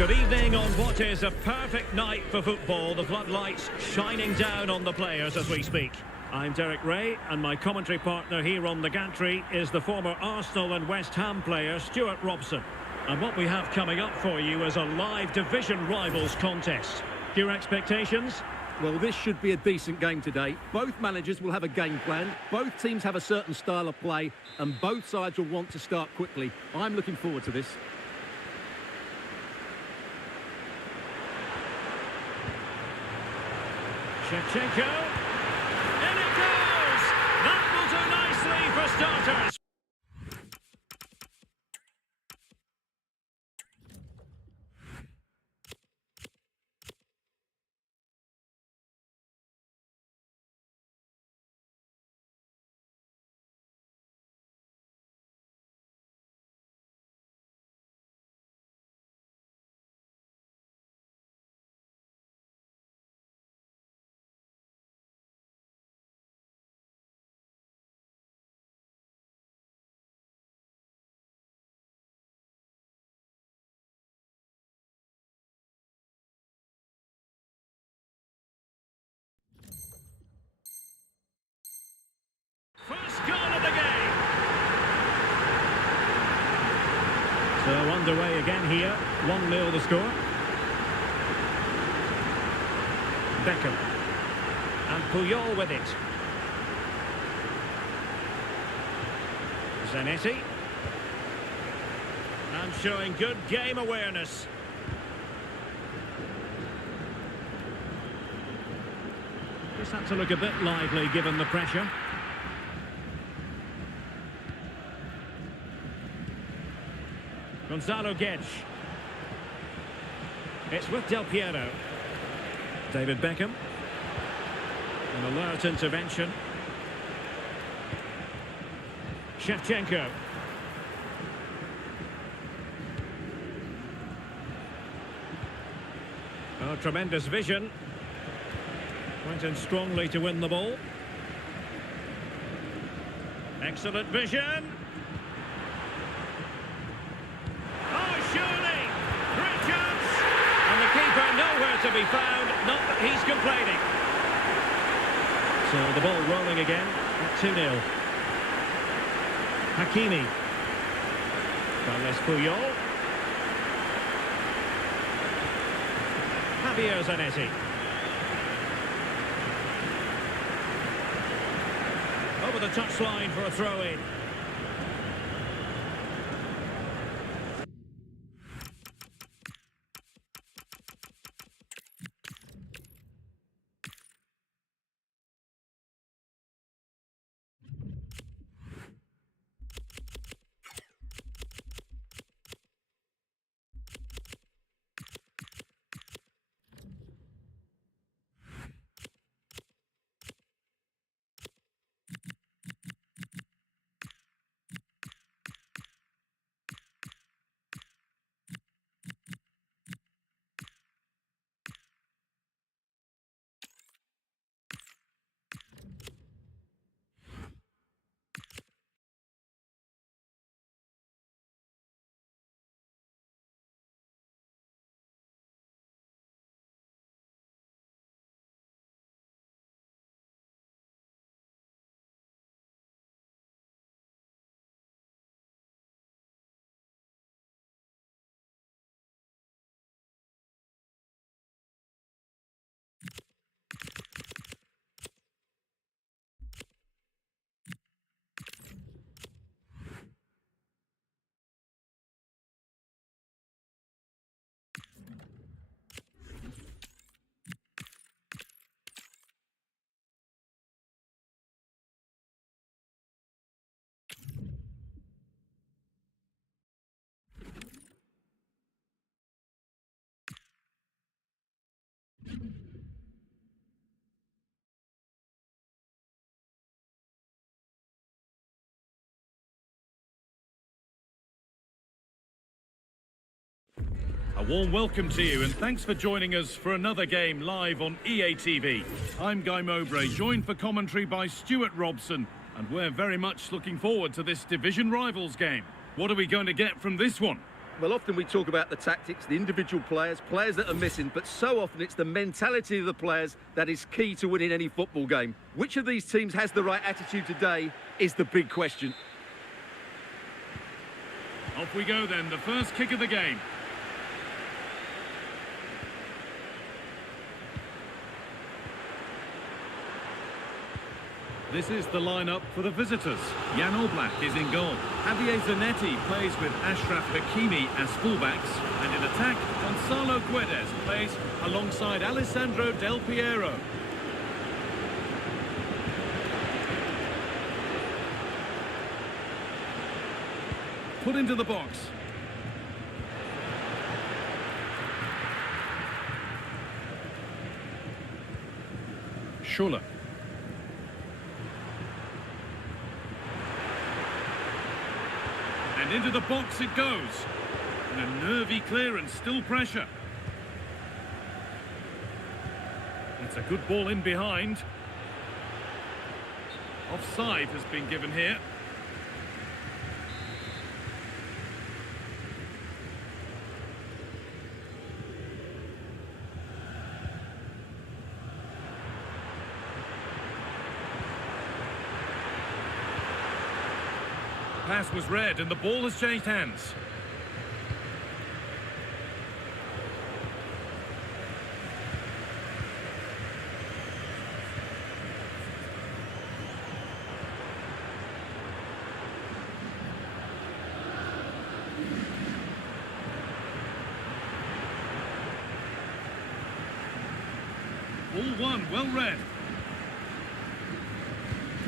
good evening on what is a perfect night for football. The floodlights shining down on the players as we speak. I'm Derek Ray, and my commentary partner here on the gantry is the former Arsenal and West Ham player Stuart Robson. And what we have coming up for you is a live division rivals contest. Your expectations? Well, this should be a decent game today. Both managers will have a game plan. Both teams have a certain style of play, and both sides will want to start quickly. I'm looking forward to this. Shevchenko. In it goes! That will do nicely for starters. First goal of the game. So underway again here. 1-0 the score. Beckham. And Puyol with it. Zanetti. And showing good game awareness. Just had to look a bit lively given the pressure. Gonzalo Guedes. It's with Del Piero. David Beckham. An alert intervention. Shevchenko. Oh, tremendous vision. Went in strongly to win the ball. Excellent vision. To be found, not that he's complaining. So the ball rolling again at 2-0. Hakimi. Carles Puyol. Javier Zanetti. Over the touchline for a throw-in. A warm welcome to you and thanks for joining us for another game live on EA TV. I'm Guy Mowbray, joined for commentary by Stuart Robson, and we're very much looking forward to this division rivals game. What are we going to get from this one? Well, often we talk about the tactics, the individual players that are missing, but so often it's the mentality of the players that is key to winning any football game. Which of these teams has the right attitude today is the big question. Off we go then, the first kick of the game. This is the lineup for the visitors. Jan Oblak is in goal. Javier Zanetti plays with Achraf Hakimi as fullbacks. And in attack, Gonzalo Guedes plays alongside Alessandro Del Piero. Put into the box. Schuller. And into the box it goes. And a nervy clearance, still pressure. It's a good ball in behind. Offside has been given here. Pass was read and the ball has changed hands. Ball one, well read.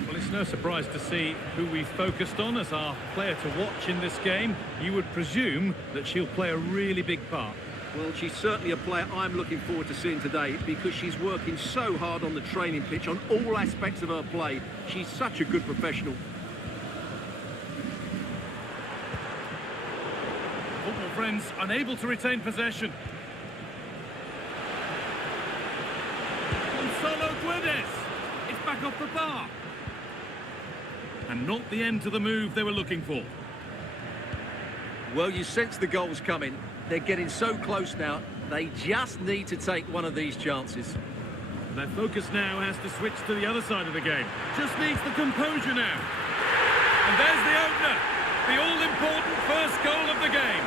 Well, it's no surprise to see who we focused on as our player to watch in this game. You would presume that she'll play a really big part. Well, she's certainly a player I'm looking forward to seeing today because she's working so hard on the training pitch on all aspects of her play. She's such a good professional. Football friends unable to retain possession. Gonzalo Guedes. It's back off the bar. And not the end to the move they were looking for. Well, you sense the goals coming. They're getting so close now. They just need to take one of these chances. Their focus now has to switch to the other side of the game. Just needs the composure now. And there's the opener. The all-important first goal of the game.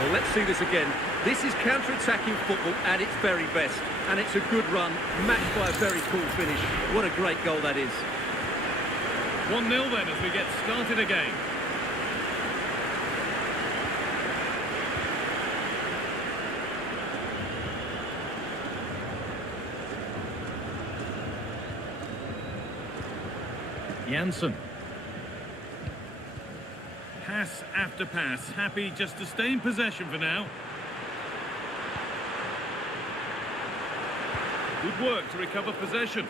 Well, let's see this again. This is counter-attacking football at its very best. And it's a good run, matched by a very cool finish. What a great goal that is. 1-0 then as we get started again. Janssen. Pass after pass, happy just to stay in possession for now. Good work to recover possession.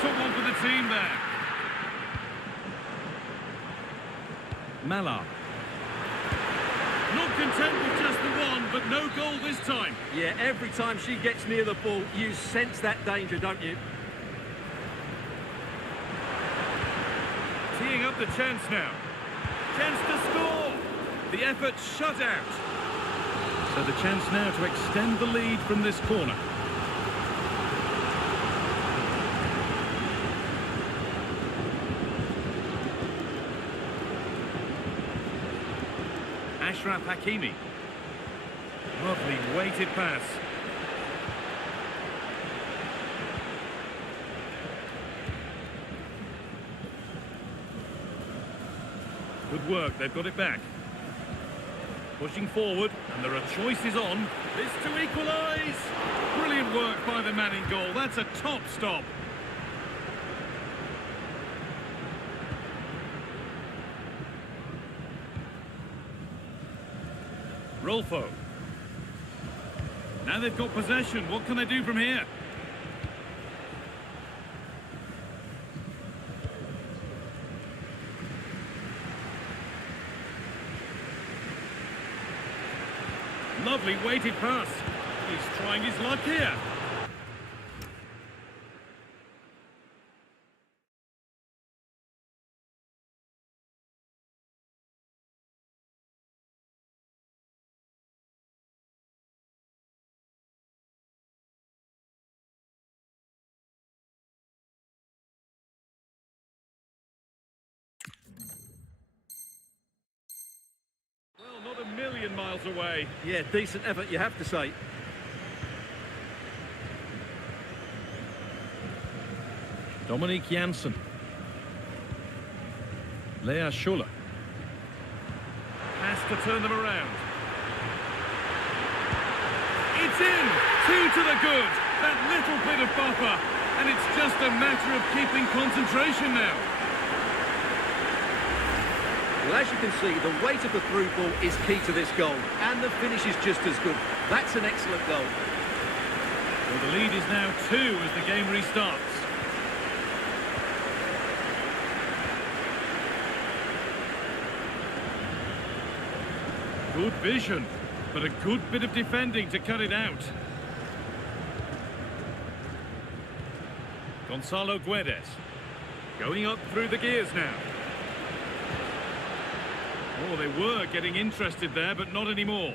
Someone for the team there. Mallard. Not content with just the one, but no goal this time. Yeah, every time she gets near the ball, you sense that danger, don't you? Teeing up the chance now. Chance to score. The effort shut out. So the chance now to extend the lead from this corner. Achraf Hakimi. Lovely weighted pass. Good work, they've got it back. Pushing forward, and there are choices on. This to equalise. Brilliant work by the man in goal. That's a top stop. Rolfo. Now they've got possession. What can they do from here? lovely weighted pass. He's trying his luck here. Well, not a million miles away. Yeah, decent effort, you have to say. Dominic Janssen. Lea Schuller. Has to turn them around. It's in! 2 to the good. That little bit of buffer. And it's just a matter of keeping concentration now. Well, as you can see, the weight of the through ball is key to this goal. And the finish is just as good. That's an excellent goal. Well, the lead is now 2 as the game restarts. Good vision, but a good bit of defending to cut it out. Gonzalo Guedes going up through the gears now. Oh, they were getting interested there, but not anymore.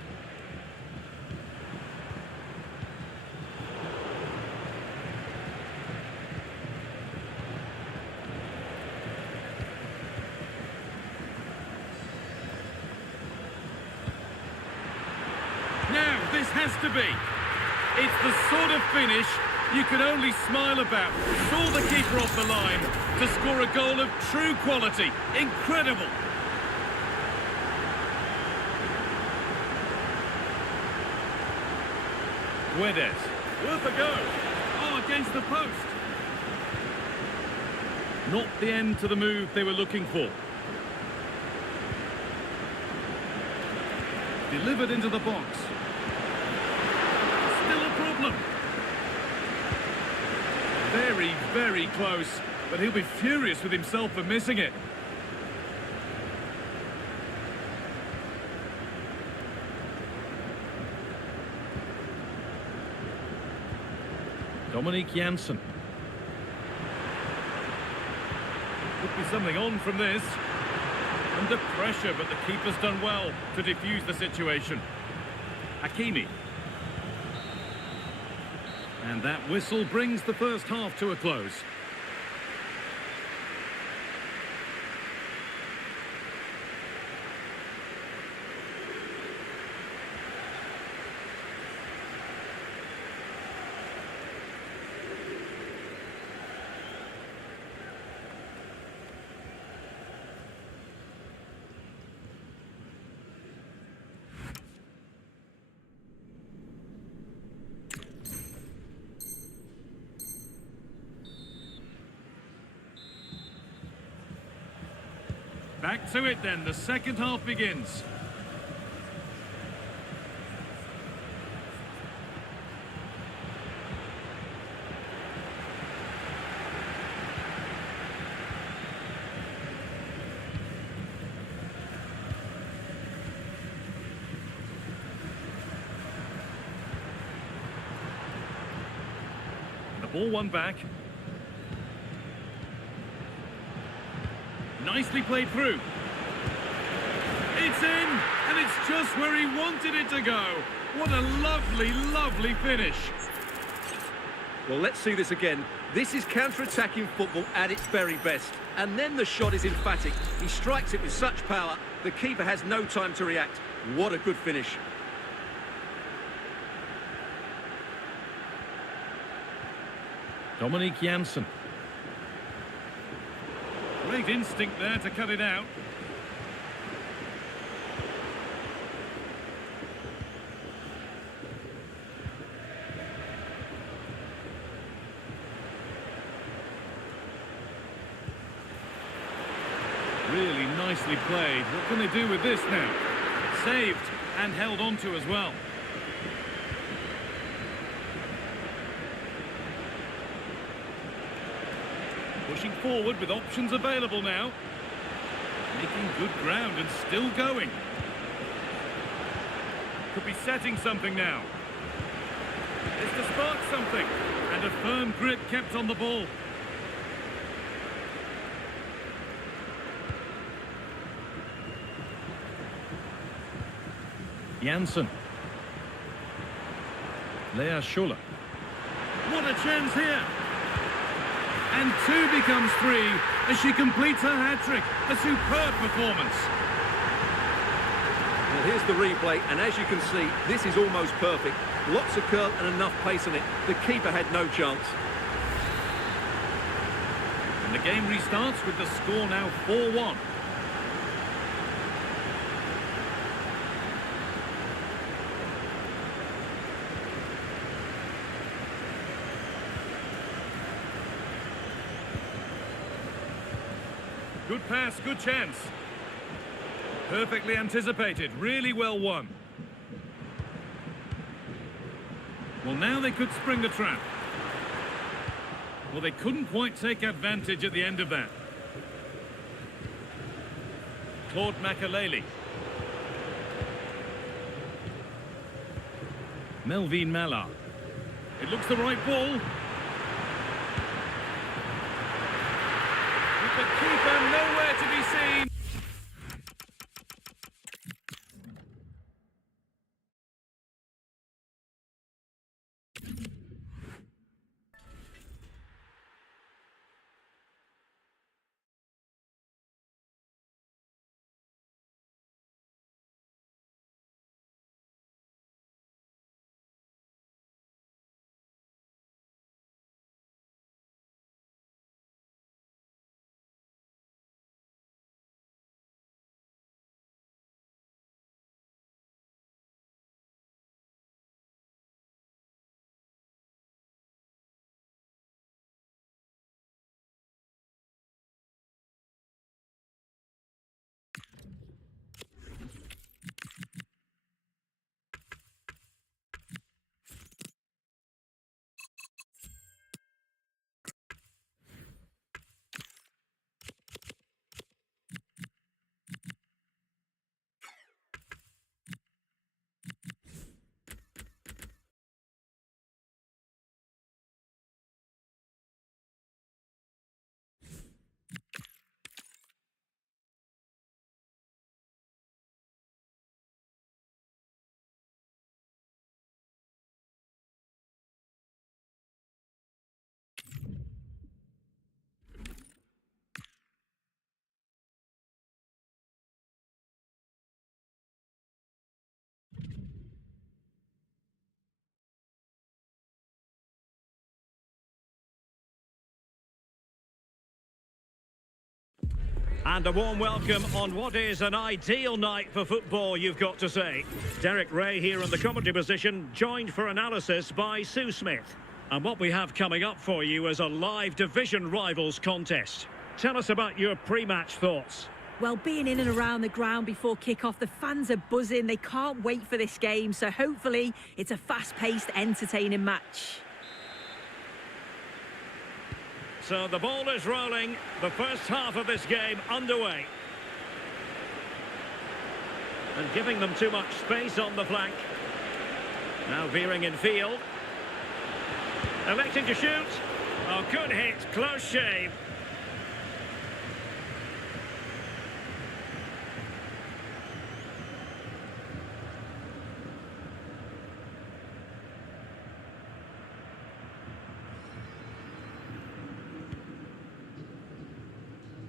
Now, this has to be. It's the sort of finish you could only smile about. Saw the keeper off the line to score a goal of true quality. Incredible. Guedes, worth a go. Oh, against the post. Not the end to the move they were looking for. Delivered into the box. Still a problem. Very, very close, but he'll be furious with himself for missing it. Dominic Janssen. Could be something on from this. Under pressure, but the keeper's done well to defuse the situation. Hakimi. And that whistle brings the first half to a close. Back to it then, the second half begins. The ball won back. Nicely played through. It's in, and it's just where he wanted it to go. What a lovely, lovely finish. Well, let's see this again. This is counter-attacking football at its very best. And then the shot is emphatic. He strikes it with such power, the keeper has no time to react. What a good finish. Dominic Janssen. Great instinct there to cut it out. Really nicely played. What can they do with this now? Saved and held on to as well. Pushing forward with options available now. Making good ground and still going. Could be setting something now. It's to spark something. And a firm grip kept on the ball. Janssen. Lea Schuller. What a chance here. And 2 becomes 3 as she completes her hat-trick. A superb performance. Well, here's the replay, and as you can see, this is almost perfect. Lots of curl and enough pace on it. The keeper had no chance. And the game restarts with the score now 4-1. Good pass, good chance. Perfectly anticipated, really well won. Well, now they could spring the trap. Well, they couldn't quite take advantage at the end of that. Claude Makaleli. Melvin Mallard. It looks the right ball. With the keeper nowhere to be seen. And a warm welcome on what is an ideal night for football, you've got to say. Derek Ray here in the commentary position, joined for analysis by Sue Smith. And what we have coming up for you is a live division rivals contest. Tell us about your pre-match thoughts. Well, being in and around the ground before kick-off, the fans are buzzing. They can't wait for this game, so hopefully it's a fast-paced, entertaining match. So the ball is rolling, the first half of this game underway. And giving them too much space on the flank. Now veering in field. Electing to shoot. Oh, good hit, close shave.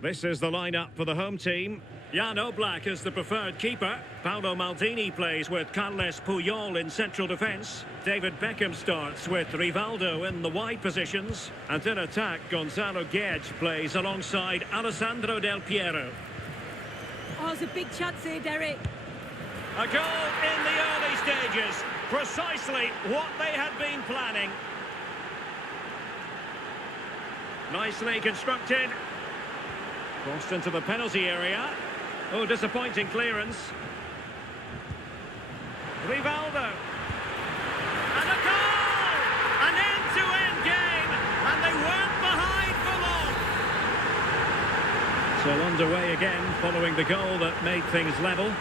This is the lineup for the home team. Jan Oblak is the preferred keeper. Paolo Maldini plays with Carles Puyol in central defence. David Beckham starts with Rivaldo in the wide positions. And in attack, Gonzalo Guedes plays alongside Alessandro Del Piero. Oh, it's a big chance here, Derek. A goal in the early stages. Precisely what they had been planning. Nicely constructed. Crossed into the penalty area. Oh, disappointing clearance. Rivaldo. And a goal! An end-to-end game, and they weren't behind for long. So underway again, following the goal that made things level.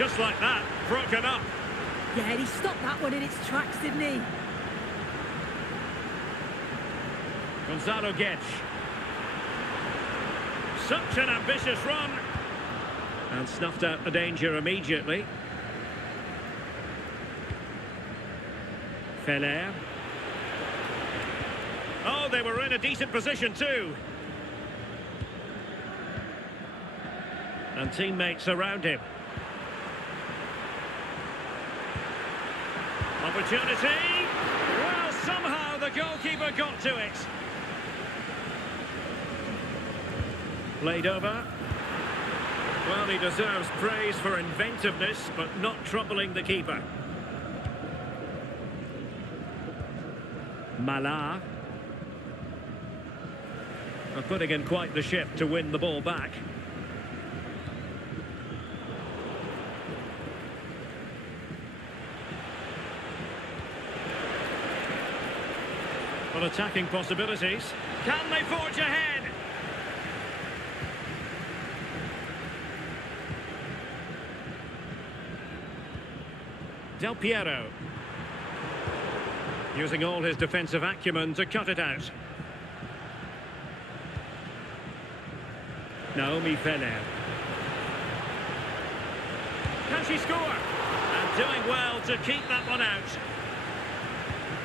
just like that, broken up. Yeah, he stopped that one in its tracks, didn't he? Gonzalo Guedes. Such an ambitious run. And snuffed out the danger immediately. Feller. Oh, they were in a decent position too. And teammates around him. Opportunity. Well, somehow the goalkeeper got to it. Played over. Well, he deserves praise for inventiveness, but not troubling the keeper. Mala. Putting in quite the shift to win the ball back. Well, attacking possibilities. Can they forge ahead? Del Piero. Using all his defensive acumen to cut it out. Naomi Feller. Can she score? And doing well to keep that one out.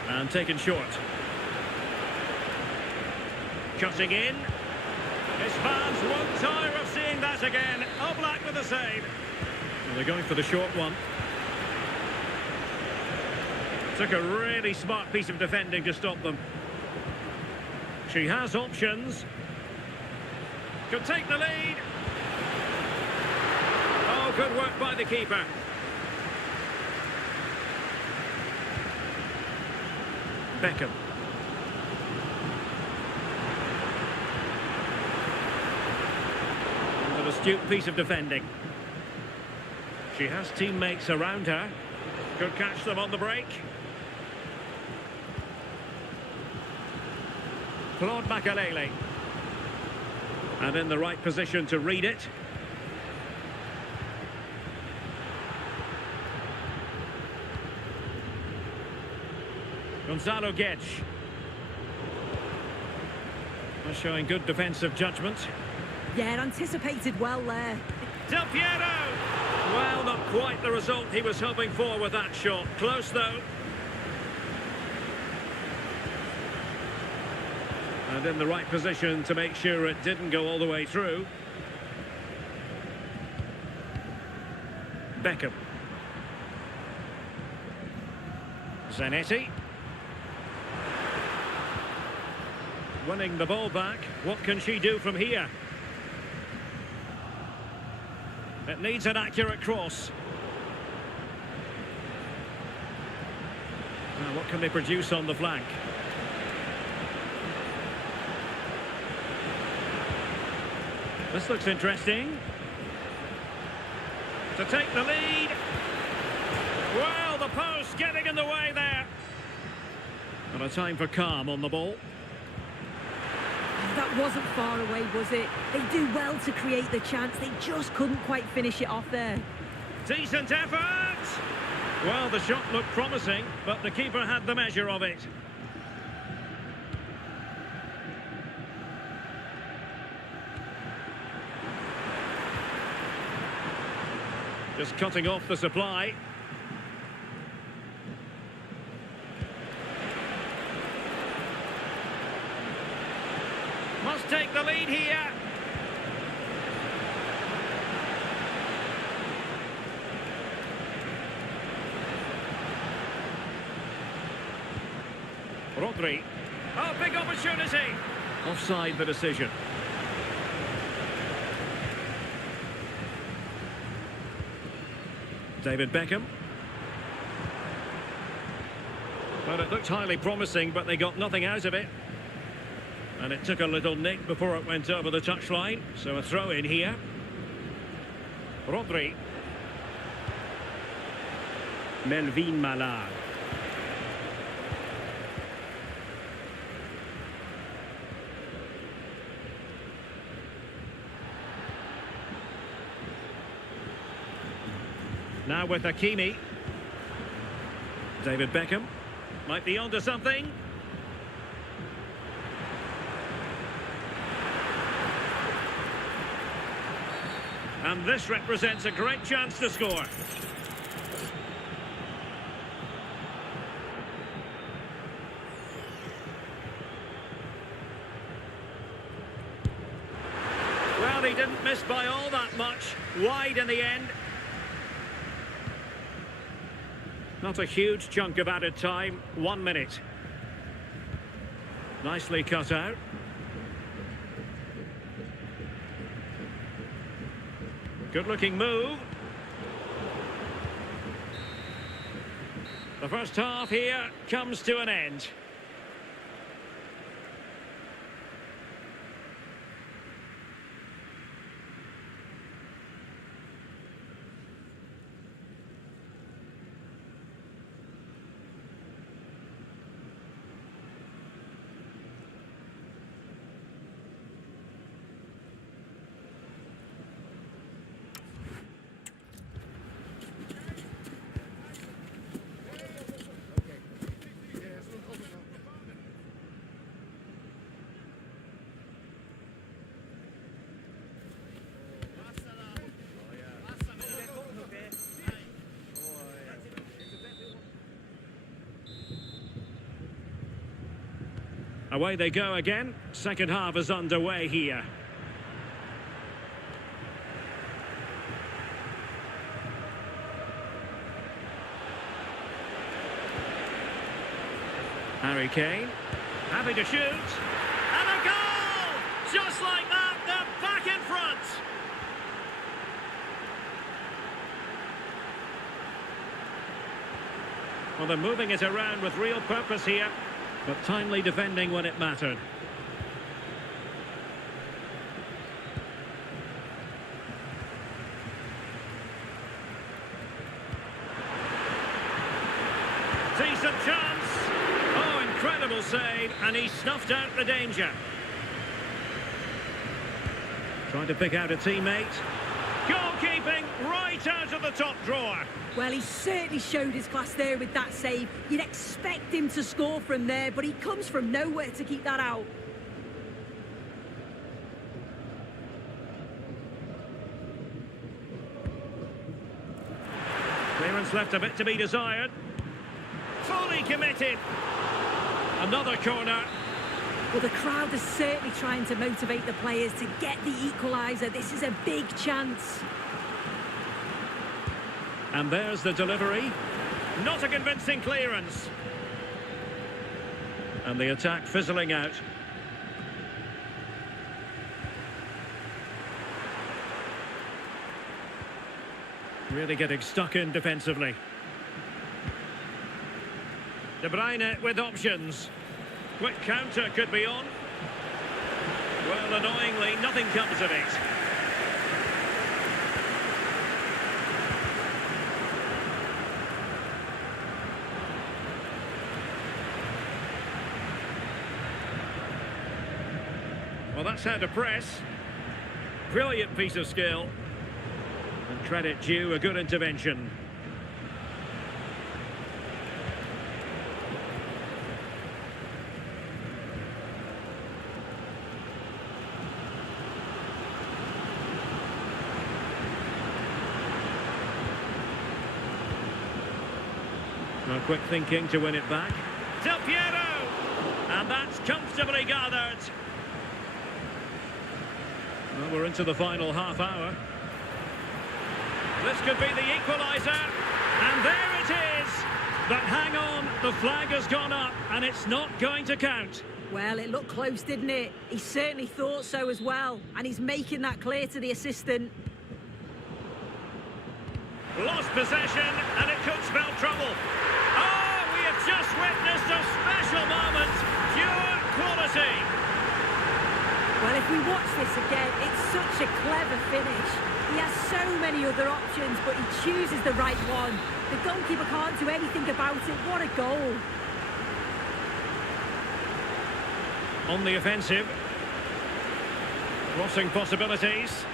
And taken short. Cutting in. His fans won't tire of seeing that again. Oblak with a save. Well, they're going for the short one. Took a really smart piece of defending to stop them. She has options. Could take the lead. Oh, good work by the keeper. Beckham. An astute piece of defending. She has teammates around her. Could catch them on the break. Claude Makalele. And in the right position to read it. Gonzalo Guedes. Showing good defensive judgment. Yeah, anticipated well there. Del Piero! Well, not quite the result he was hoping for with that shot. Close, though. And in the right position to make sure it didn't go all the way through. Beckham. Zanetti. Winning the ball back. What can she do from here? It needs an accurate cross. Now, what can they produce on the flank? This looks interesting. To take the lead. Well, the post getting in the way there. And a time for calm on the ball. That wasn't far away, was it? They do well to create the chance. They just couldn't quite finish it off there. Decent effort! Well, the shot looked promising, but the keeper had the measure of it. Just cutting off the supply. Must take the lead here. Rodri. Oh, big opportunity. Offside the decision. David Beckham. Well, it looked highly promising, but they got nothing out of it. And it took a little nick before it went over the touchline. So a throw in here. Rodri. Melvin Mala. Now with Hakimi. David Beckham. Might be onto something. And this represents a great chance to score. Well, he didn't miss by all that much. Wide in the end. Not a huge chunk of added time. 1 minute. Nicely cut out. Good-looking move. The first half here comes to an end. Away they go again. Second half is underway here. Harry Kane. Happy to shoot. And a goal! Just like that, they're back in front. Well, they're moving it around with real purpose here, but timely defending when it mattered. Decent chance. Oh, incredible save, and he snuffed out the danger. Trying to pick out a teammate. Goalkeeping right out of the top drawer. Well, he certainly showed his class there with that save. You'd expect him to score from there, but he comes from nowhere to keep that out. Clearance left a bit to be desired. Fully committed. Another corner. Well, the crowd is certainly trying to motivate the players to get the equaliser. This is a big chance. And there's the delivery. Not a convincing clearance. And the attack fizzling out. Really getting stuck in defensively. De Bruyne with options. Quick counter could be on. Well, annoyingly, nothing comes of it. Well, that's how to press. Brilliant piece of skill. And credit due, a good intervention. No quick thinking to win it back. Del Piero! And that's comfortably gathered. Well, we're into the final half hour. This could be the equaliser. And there it is. But hang on, the flag has gone up and it's not going to count. Well, it looked close, didn't it? He certainly thought so as well. And he's making that clear to the assistant. Lost possession and it could spell trouble. Oh, we have just witnessed a special moment. Pure quality. Well, if we watch this again, it's such a clever finish. He has so many other options, but he chooses the right one. The goalkeeper can't do anything about it. What a goal. On the offensive. Crossing possibilities.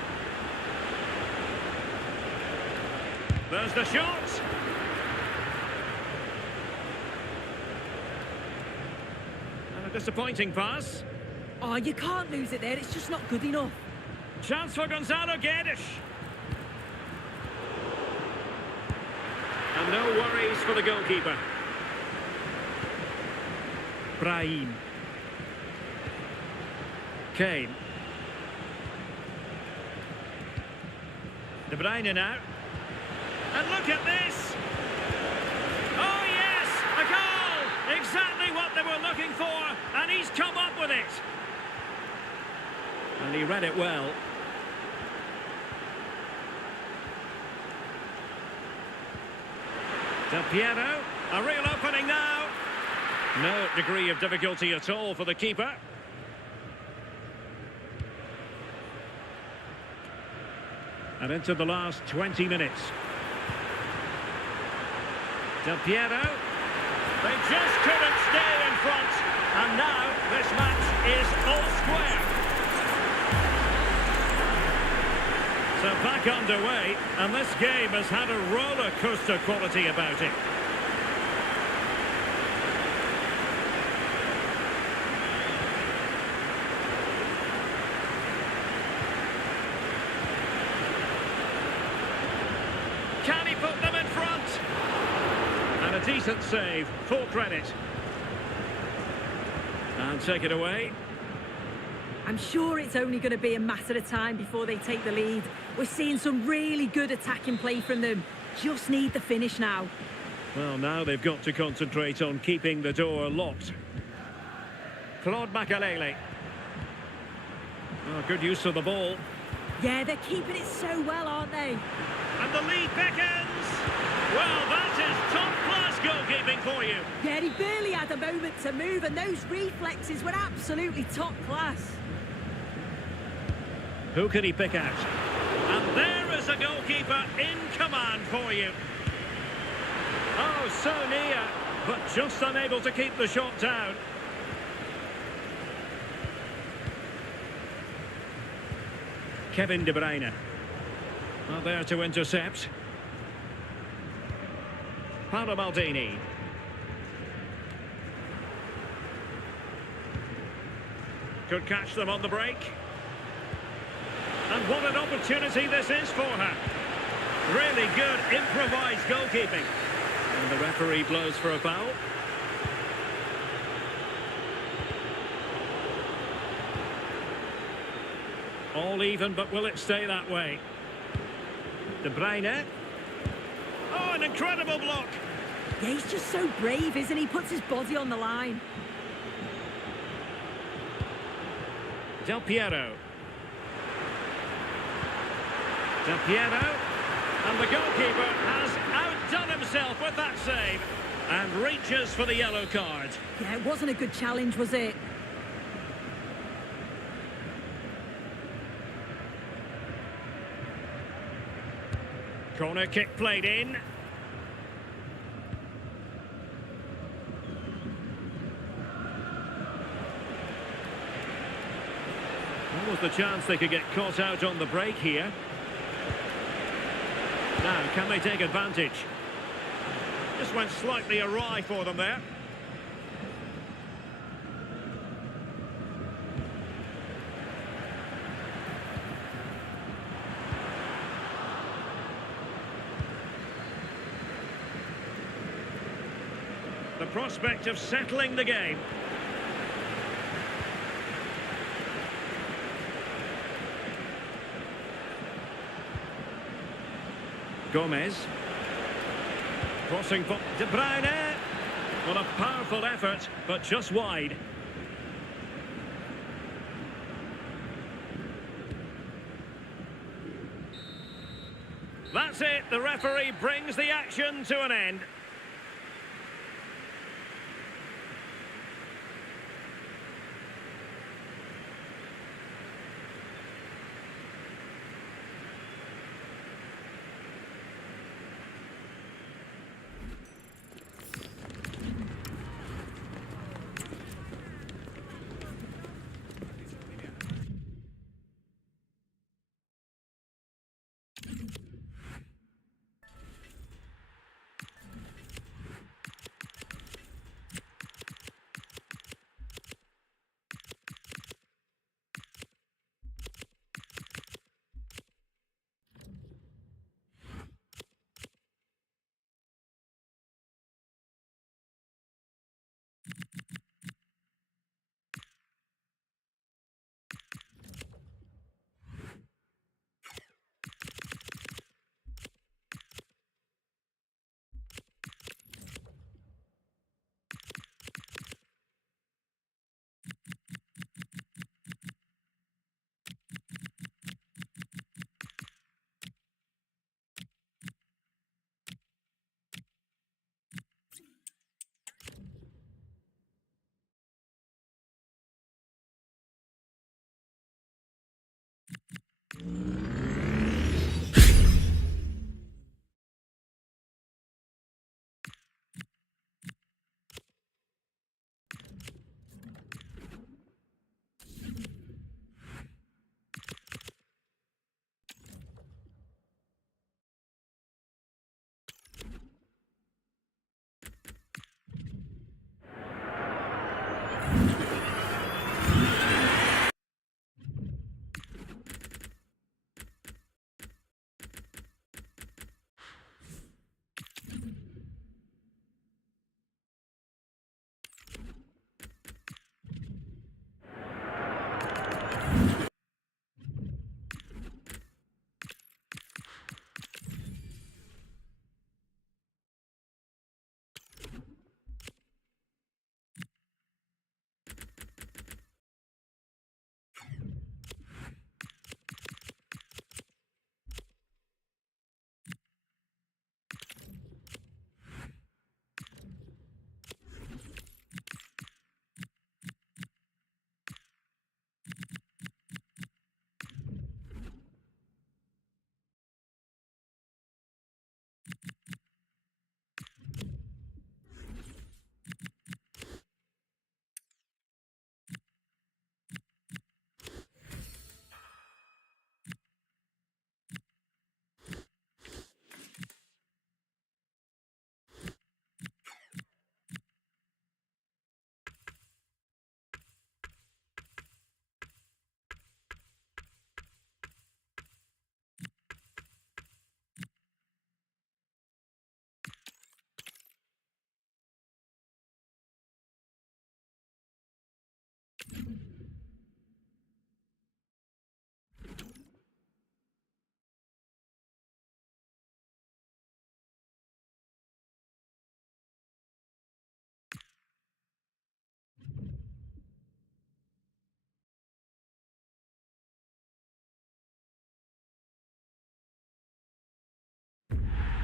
There's the shot. And a disappointing pass. Oh, you can't lose it there. It's just not good enough. Chance for Gonzalo Guedes. And no worries for the goalkeeper. Brahim. Kane. De Bruyne now. And look at this! Oh yes! A goal! Exactly what they were looking for, and he's come up with it! And he read it well. Del Piero, a real opening now. No degree of difficulty at all for the keeper. And into the last 20 minutes. Del Piero. They just couldn't stay in front. And now this match is all square. So back underway, and this game has had a roller coaster quality about it. Can he put them in front? And a decent save, full credit. And take it away. I'm sure it's only going to be a matter of time before they take the lead. We're seeing some really good attacking play from them. Just need the finish now. Well, now they've got to concentrate on keeping the door locked. Claude Makelele. Oh, good use of the ball. Yeah, they're keeping it so well, aren't they? And the lead beckons. Well, that is top-class goalkeeping for you. Yeah, he barely had a moment to move, and those reflexes were absolutely top class. Who can he pick out? And there is a goalkeeper in command for you. Oh, so near, but just unable to keep the shot down. Kevin De Bruyne. Well, there to intercept. Paolo Maldini. Could catch them on the break. And what an opportunity this is for her. Really good improvised goalkeeping. And the referee blows for a foul. All even, but will it stay that way? De Bruyne. Oh, an incredible block. Yeah, he's just so brave, isn't he? Puts his body on the line. Del Piero. Del Piero. And the goalkeeper has outdone himself with that save. And reaches for the yellow card. Yeah, it wasn't a good challenge, was it? Corner kick played in. What was the chance they could get caught out on the break here? Now, can they take advantage? Just went slightly awry for them there. The prospect of settling the game. Gomez. Crossing for De Bruyne. Well, a powerful effort, but just wide. That's it. The referee brings the action to an end.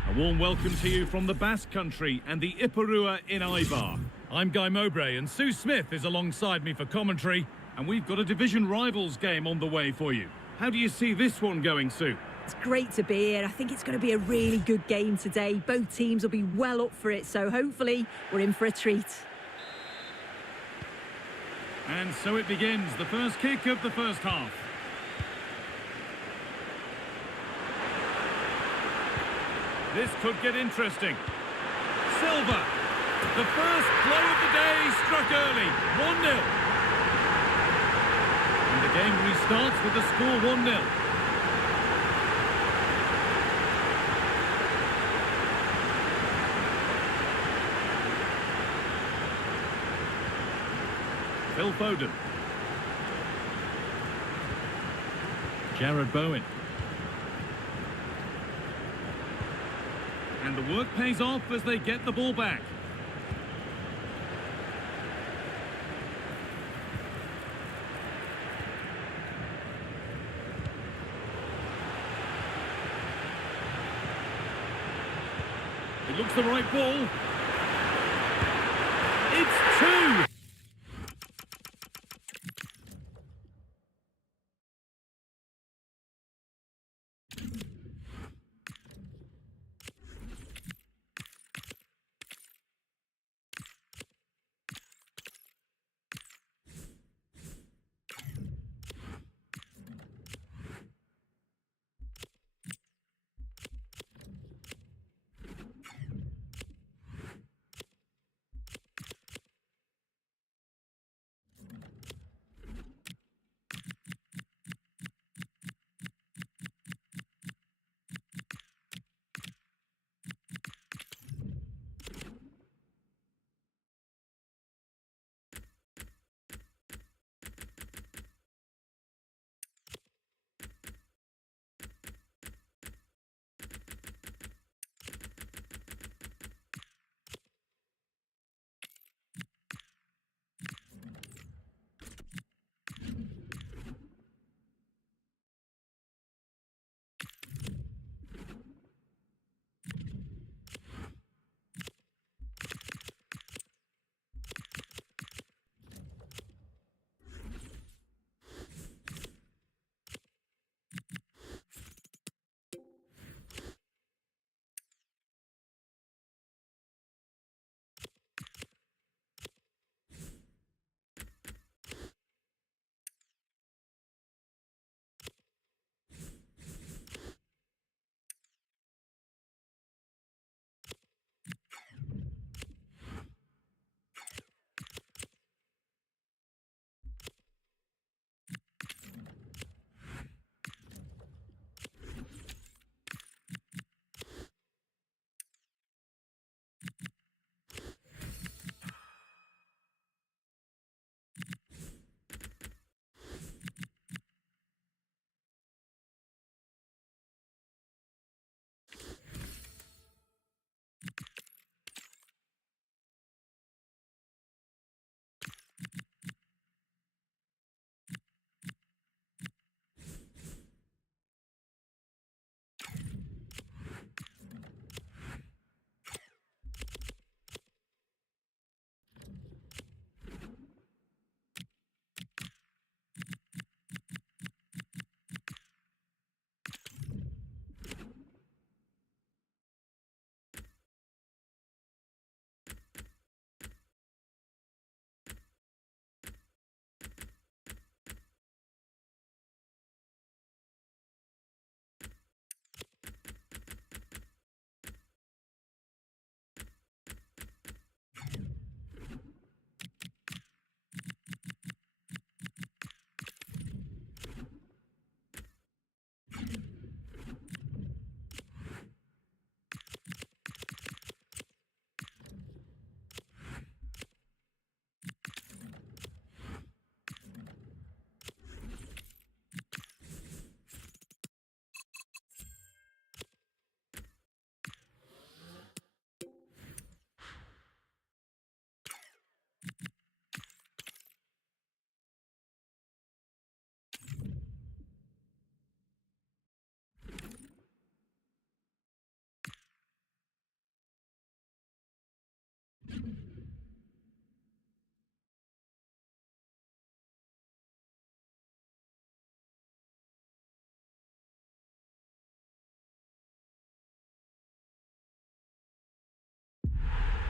A warm welcome to you from the Basque Country and the Ipurua in Ibar. I'm Guy Mowbray and Sue Smith is alongside me for commentary, and we've got a division rivals game on the way for you. How do you see this one going, Sue? It's great to be here. I think it's going to be a really good game today. Both teams will be well up for it, so hopefully we're in for a treat. And so it begins, the first kick of the first half. This could get interesting. Silva. The first blow of the day struck early. 1-0. And the game restarts with the score 1-0. Phil Foden. Jared Bowen. And the work pays off as they get the ball back. It looks the right ball. It's 2!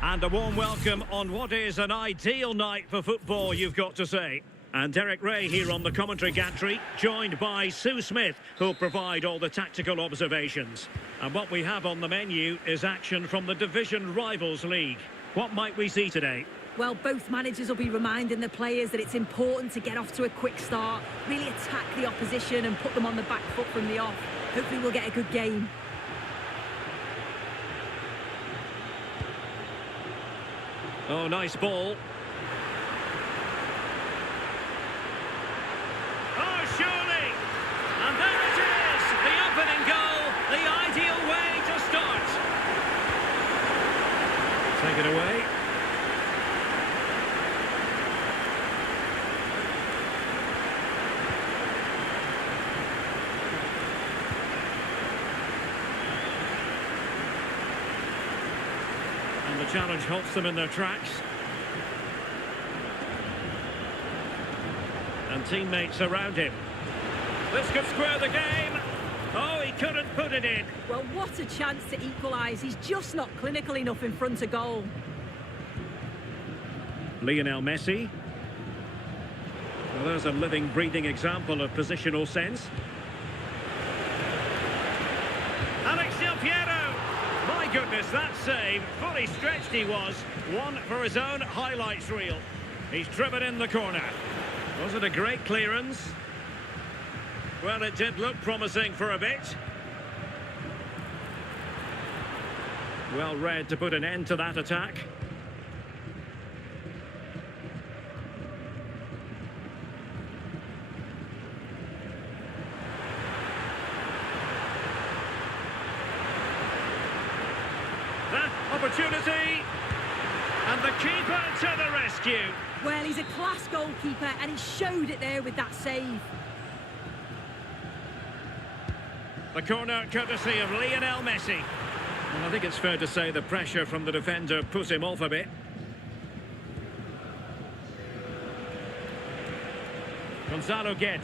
And a warm welcome on what is an ideal night for football, you've got to say. And Derek Ray here on the commentary gantry, joined by Sue Smith, who'll provide all the tactical observations. And what we have on the menu is action from the Division Rivals League. What might we see today? Well, both managers will be reminding the players that it's important to get off to a quick start, really attack the opposition and put them on the back foot from the off. Hopefully we'll get a good game. Oh, nice ball. Oh, surely! And there it is! The opening goal, the ideal way to start. Take it away. And the challenge halts them in their tracks. And teammates around him. This could square the game. Oh, he couldn't put it in. Well, what a chance to equalise. He's just not clinical enough in front of goal. Lionel Messi. Well, there's a living, breathing example of positional sense. Alex Del Piero. My goodness, that save. Fully stretched he was. One for his own highlights reel. He's driven in the corner. Was it a great clearance? Well, it did look promising for a bit. Well read to put an end to that attack. That opportunity. And the keeper to the rescue. Well, he's a class goalkeeper and he showed it there with that save. The corner courtesy of Lionel Messi. And I think it's fair to say the pressure from the defender put him off a bit. Gonzalo Guedes.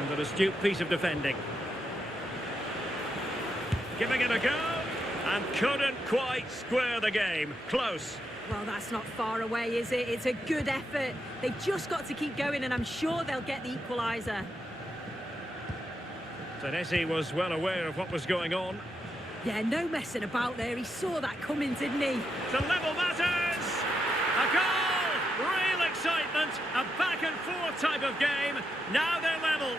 And an astute piece of defending. Giving it a go. And couldn't quite square the game. Close. Well, that's not far away, is it? It's a good effort. They've just got to keep going, and I'm sure they'll get the equaliser. Senesi was well aware of what was going on. Yeah, no messing about there. He saw that coming, didn't he? To level matters! A goal! Real excitement! A back-and-forth type of game. Now they're level.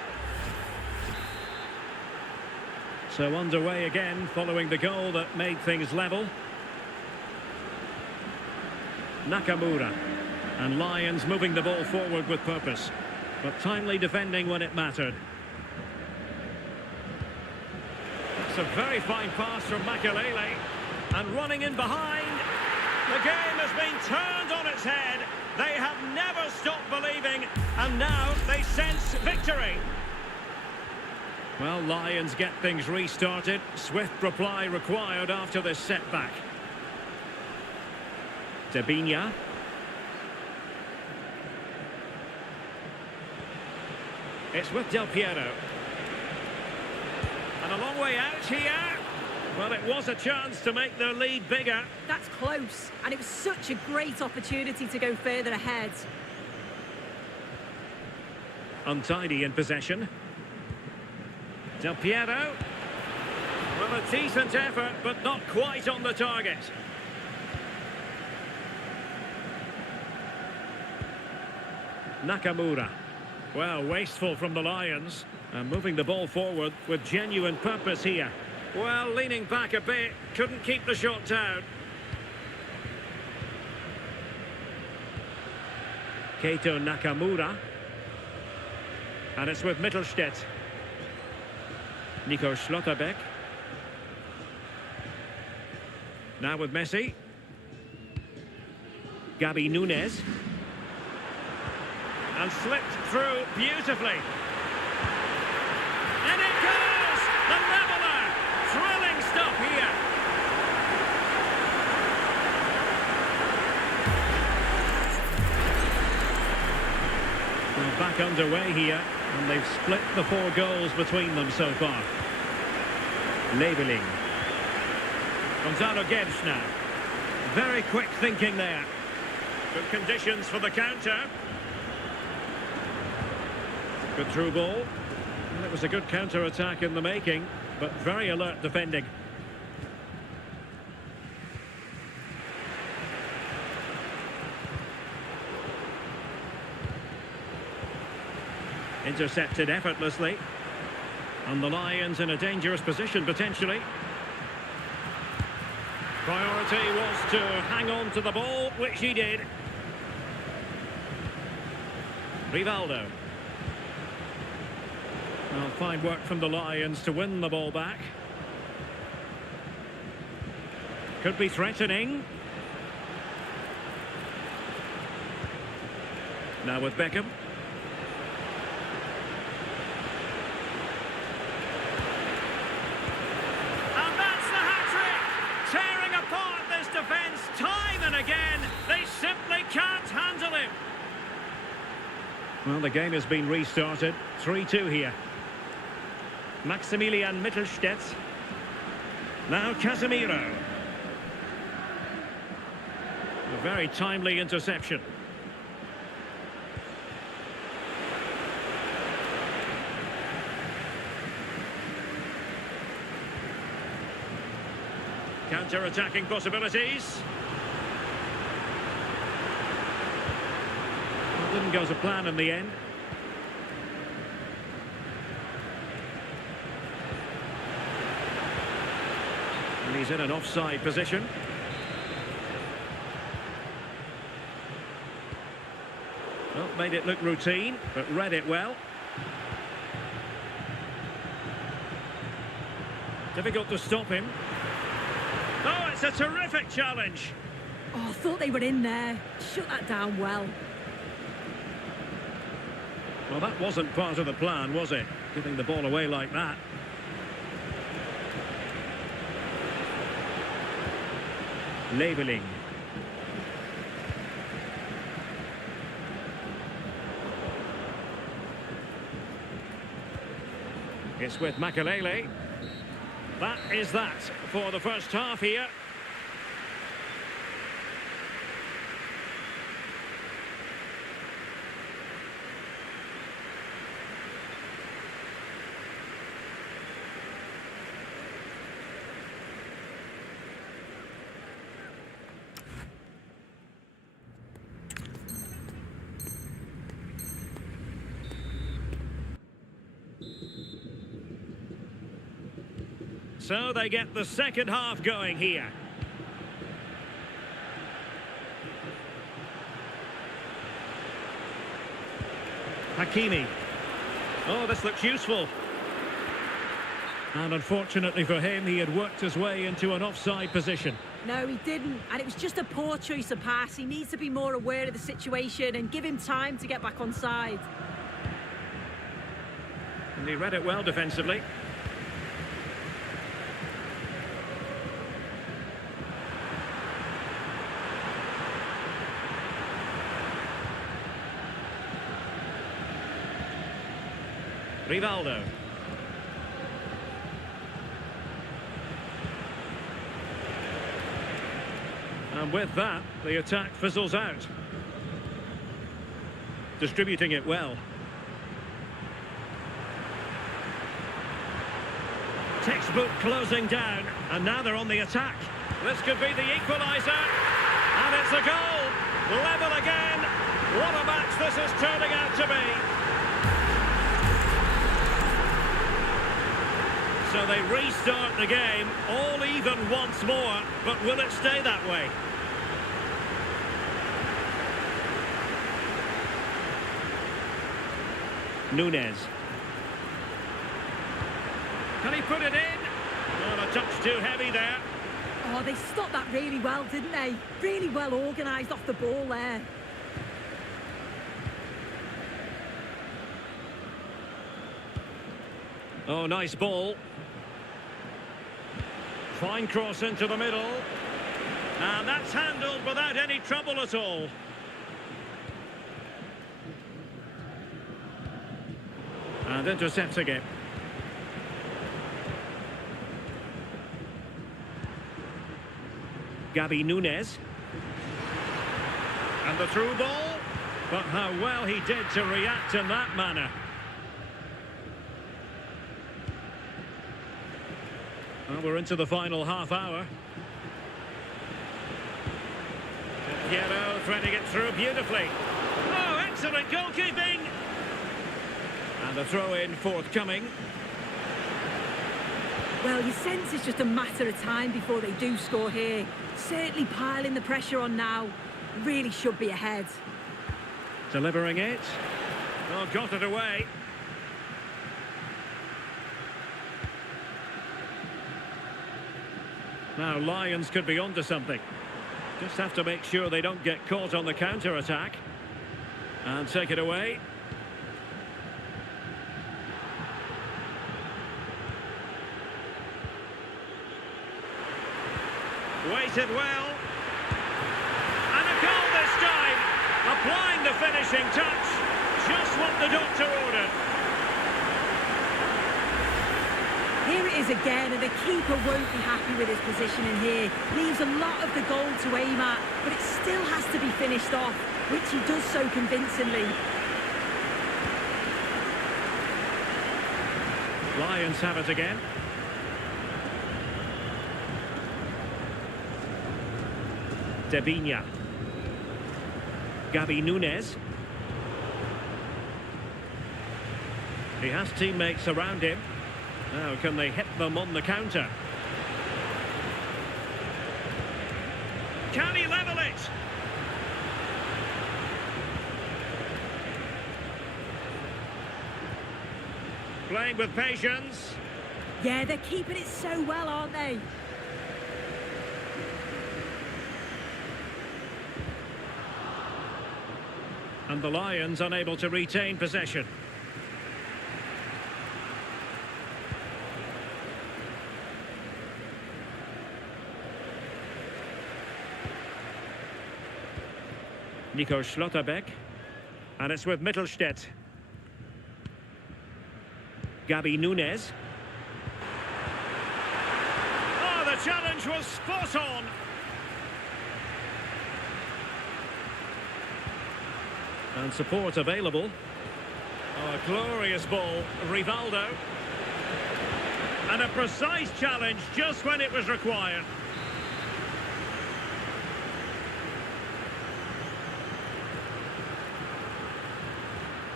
So underway again, following the goal that made things level. Nakamura. And Lions moving the ball forward with purpose. But timely defending when it mattered. That's a very fine pass from Makelele. And running in behind. The game has been turned on its head. They have never stopped believing. And now they sense victory. Well, Lions get things restarted. Swift reply required after this setback. Debinha. It's with Del Piero. And a long way out here. Well, it was a chance to make their lead bigger. That's close. And it was such a great opportunity to go further ahead. Untidy in possession. Del Piero. Well, a decent effort, but not quite on the target. Nakamura. Well, wasteful from the Lions. And moving the ball forward with genuine purpose here. Well, leaning back a bit. Couldn't keep the shot down. Keito Nakamura. And it's with Mittelstädt. Nico Schlotterbeck. Now with Messi. Gabi Nunes. And slipped through beautifully. And it goes! The leveller! Thrilling stuff here. Well, back underway here. And they've split the 4 goals between them so far. Leveling. Gonzalo Guedes now. Very quick thinking there. Good conditions for the counter. Good through ball. And it was a good counter-attack in the making, but very alert defending. Intercepted effortlessly. And the Lions in a dangerous position, potentially. Priority was to hang on to the ball, which he did. Rivaldo. Well, fine work from the Lions to win the ball back. Could be threatening. Now with Beckham. And that's the hat-trick! Tearing apart this defence time and again. They simply can't handle him. Well, the game has been restarted. 3-2 here. Maximilian Mittelstädt. Now Casemiro. A very timely interception. Counter-attacking possibilities. Well, didn't go to plan in the end. And he's in an offside position. Well, made it look routine, but read it well. Difficult to stop him. Oh, it's a terrific challenge. Oh, I thought they were in there. Shut that down well. Well, that wasn't part of the plan, was it? Giving the ball away like that. Leveling. It's with Makelele. That is that for the first half here. So they get the second half going here. Hakimi. Oh, this looks useful. And unfortunately for him, he had worked his way into an offside position. No, he didn't. And it was just a poor choice of pass. He needs to be more aware of the situation and give him time to get back on side. And he read it well defensively. Rivaldo. And with that, the attack fizzles out. Distributing it well. Textbook closing down, and now they're on the attack. This could be the equaliser, and it's a goal. Level again. What a match this is turning out to be. So they restart the game, all even once more, but will it stay that way? Nunez. Can he put it in? Oh, a touch too heavy there. Oh, they stopped that really well, didn't they? Really well organised off the ball there. Oh, nice ball. Fine cross into the middle. And that's handled without any trouble at all. And intercepting it. Gabi Nunes. And the through ball. But how well he did to react in that manner. Well, we're into the final half hour. Piero threading it through beautifully. Oh, excellent goalkeeping! And the throw-in forthcoming. Well, you sense it's just a matter of time before they do score here. Certainly piling the pressure on now. Really should be ahead. Delivering it. Oh, got it away. Now Lions could be onto something. Just have to make sure they don't get caught on the counter-attack. And take it away. Waited well. And a goal this time. Applying the finishing touch. Just what the doctor ordered. Here it is again, and the keeper won't be happy with his positioning here. Leaves a lot of the goal to aim at, but it still has to be finished off, which he does so convincingly. Lions have it again. Debinha. Gabi Nunes. He has teammates around him. Now, can they hit them on the counter? Can he level it? Playing with patience. Yeah, they're keeping it so well, aren't they? And the Lions unable to retain possession. Nico Schlotterbeck. And it's with Mittelstädt. Gabi Nunes. Oh, the challenge was spot on. And support available. Oh, a glorious ball. Rivaldo. And a precise challenge just when it was required.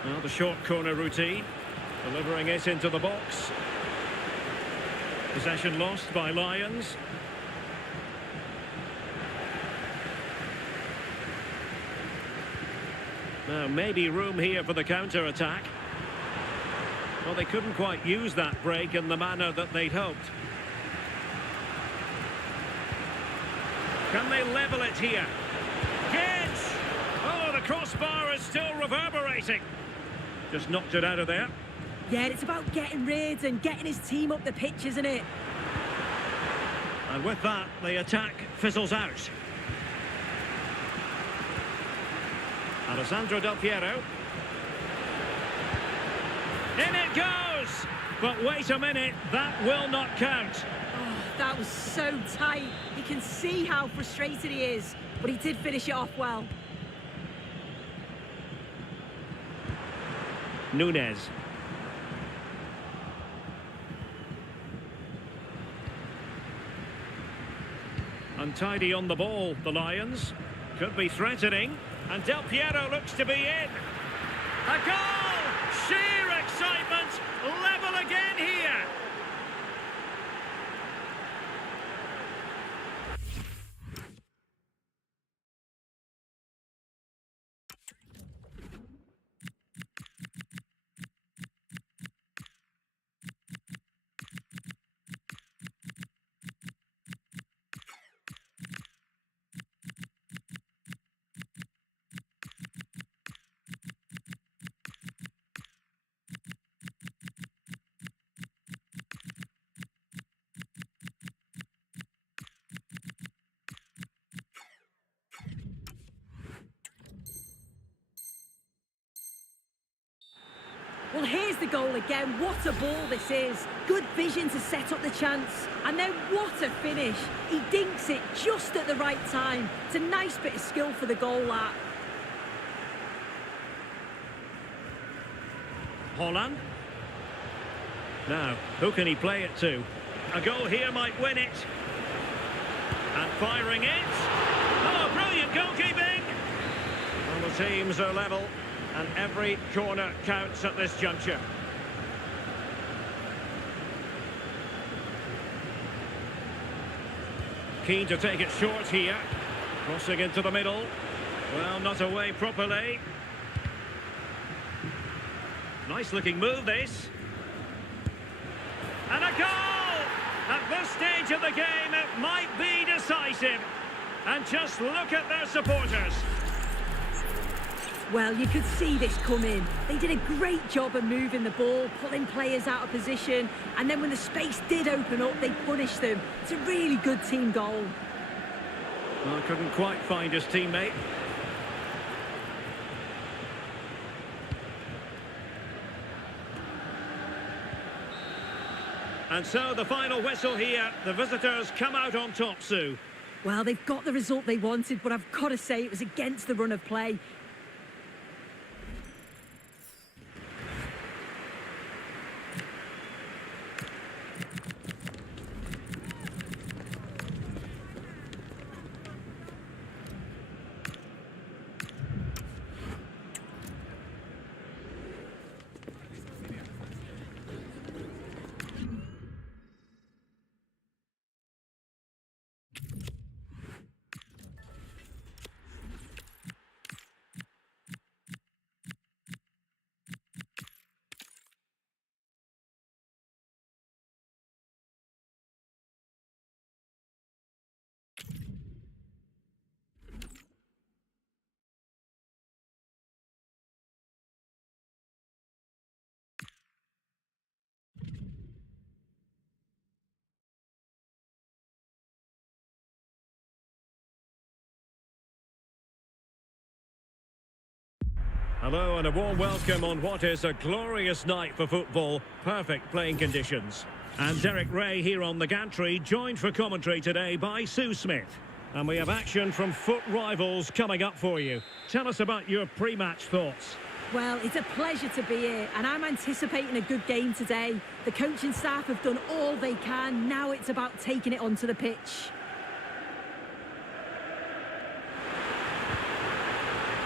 Well, the short corner routine. Delivering it into the box. Possession lost by Lions. Now, maybe room here for the counter-attack. Well, they couldn't quite use that break in the manner that they'd hoped. Can they level it here? Gets! Oh, the crossbar is still reverberating. Just knocked it out of there. Yeah, it's about getting rid and getting his team up the pitch, isn't it? And with that, the attack fizzles out. Alessandro Del Piero. In it goes! But wait a minute, that will not count. Oh, that was so tight. You can see how frustrated he is, but he did finish it off well. Nunes. Untidy on the ball, the Lions. Could be threatening. And Del Piero looks to be in. A goal! Sheer excitement! Level again here! here's the goal again. What a ball this is. Good vision to set up the chance. And then what a finish. He dinks it just at the right time. It's a nice bit of skill for the goal, that. Holland. Now, who can he play it to? A goal here might win it. And firing it. Oh, brilliant goalkeeping! Well, the teams are level, and every corner counts at this juncture. Keen to take it short here. Crossing into the middle. Well, not away properly. Nice looking move, this. And a goal! At this stage of the game, it might be decisive. And just look at their supporters. Well, you could see this coming. They did a great job of moving the ball, pulling players out of position, and then when the space did open up, they punished them. It's a really good team goal. Well, couldn't quite find his teammate. And so the final whistle here. The visitors come out on top, Sue. Well, they've got the result they wanted, but I've got to say it was against the run of play. Hello and a warm welcome on what is a glorious night for football. Perfect playing conditions. And Derek Ray here on the gantry, joined for commentary today by Sue Smith. And we have action from foot rivals coming up for you. Tell us about your pre-match thoughts. Well, it's a pleasure to be here, and I'm anticipating a good game today. The coaching staff have done all they can. Now it's about taking it onto the pitch.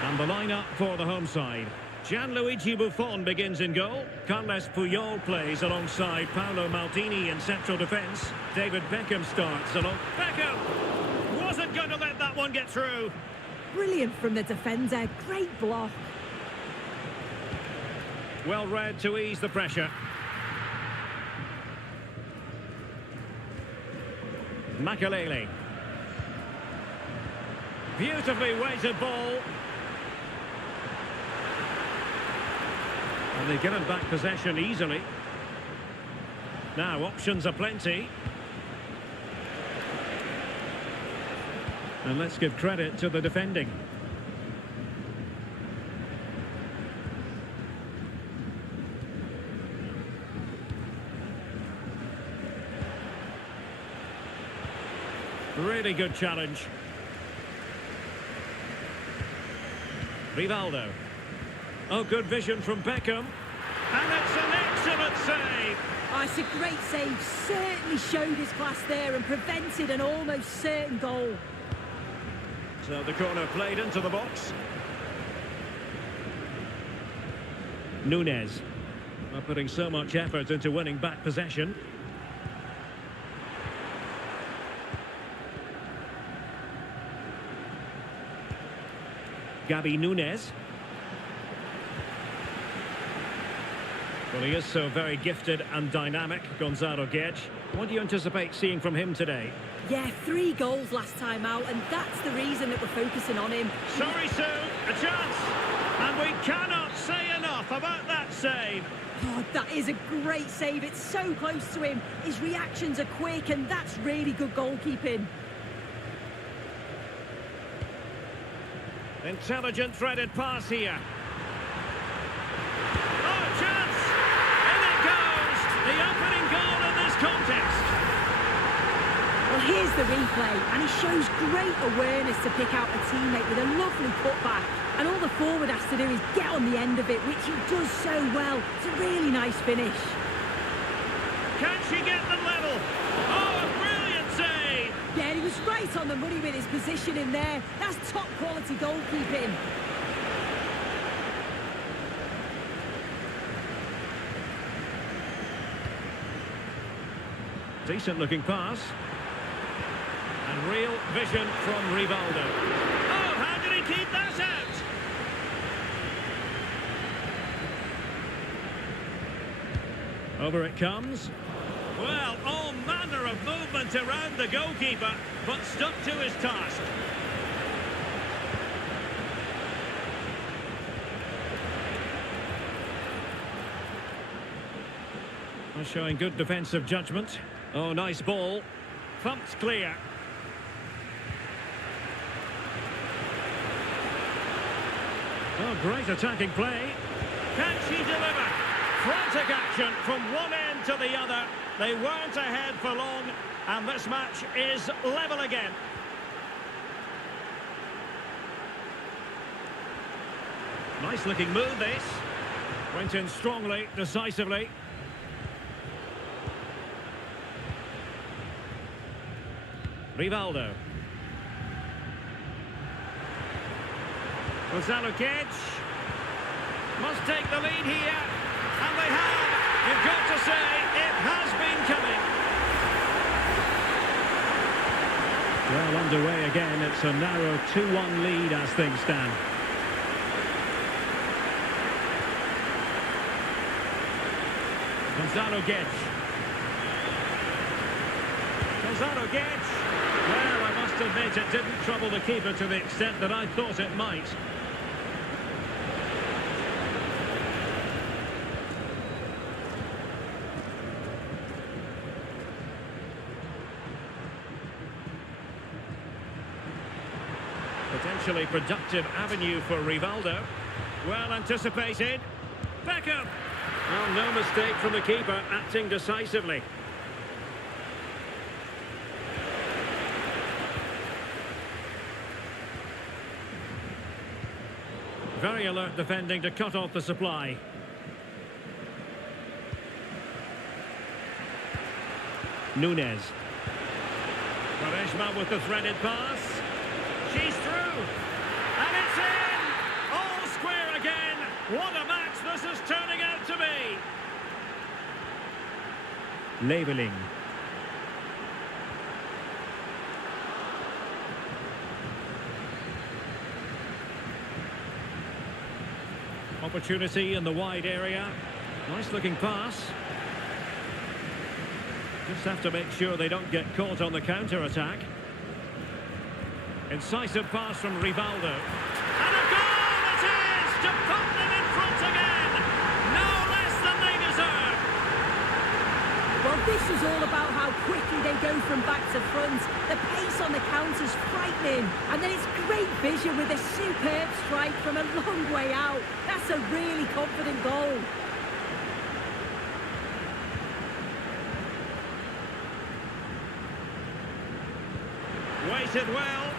And the lineup for the home side. Gianluigi Buffon begins in goal. Carles Puyol plays alongside Paolo Maldini in central defence. David Beckham starts along. Beckham wasn't going to let that one get through. Brilliant from the defender. Great block. Well read to ease the pressure. Makelele. Beautifully weighted ball. And they've given back possession easily. Now, options are plenty. And let's give credit to the defending. Really good challenge. Rivaldo. Oh, good vision from Beckham. And it's an excellent save. Oh, it's a great save. Certainly showed his class there and prevented an almost certain goal. So the corner played into the box. Nunez. Not putting so much effort into winning back possession. Gabi Nunez. Well, he is so very gifted and dynamic, Gonzalo Guedes. What do you anticipate seeing from him today? Yeah, 3 goals last time out, and that's the reason that we're focusing on him. Sorry, Sue, a chance. And we cannot say enough about that save. Oh, that is a great save. It's so close to him. His reactions are quick, and that's really good goalkeeping. Intelligent threaded pass here. Oh, chance! The opening goal in this contest. Well, here's the replay, and he shows great awareness to pick out a teammate with a lovely putback. And all the forward has to do is get on the end of it, which he does so well. It's a really nice finish. Can she get them level? Oh, a brilliant save! Yeah, he was right on the money with his position in there. That's top quality goalkeeping. Decent looking pass. And real vision from Rivaldo. Oh, how did he keep that out? Over it comes. Well, all manner of movement around the goalkeeper, but stuck to his task. Well, showing good defensive judgment. Oh, nice ball. Thumped clear. Oh, great attacking play. Can she deliver? Frantic action from one end to the other. They weren't ahead for long, and this match is level again. Nice looking move, this. Went in strongly, decisively. Rivaldo. Gonzalo Guedes must take the lead here, and they have. You've got to say, it has been coming. Well, underway again. It's a narrow 2-1 lead as things stand. Gonzalo Guedes. Gonzalo Guedes. Well, I must admit it didn't trouble the keeper to the extent that I thought it might. Potentially productive avenue for Rivaldo. Well anticipated. Beckham. Well, no mistake from the keeper, acting decisively. Very alert defending to cut off the supply. Nunez. Quaresma with the threaded pass. She's through. And it's in! All square again. What a match this is turning out to be. Leveling. Opportunity in the wide area. Nice looking pass. Just have to make sure they don't get caught on the counter-attack. Incisive pass from Rivaldo. And a goal it is to put them in front again. No less than they deserve. Well, this is all about how quickly they go from back to front. The pace on the counter's frightening. And then it's great vision with a superb strike from a long way out. That's a really confident goal. Weighted well.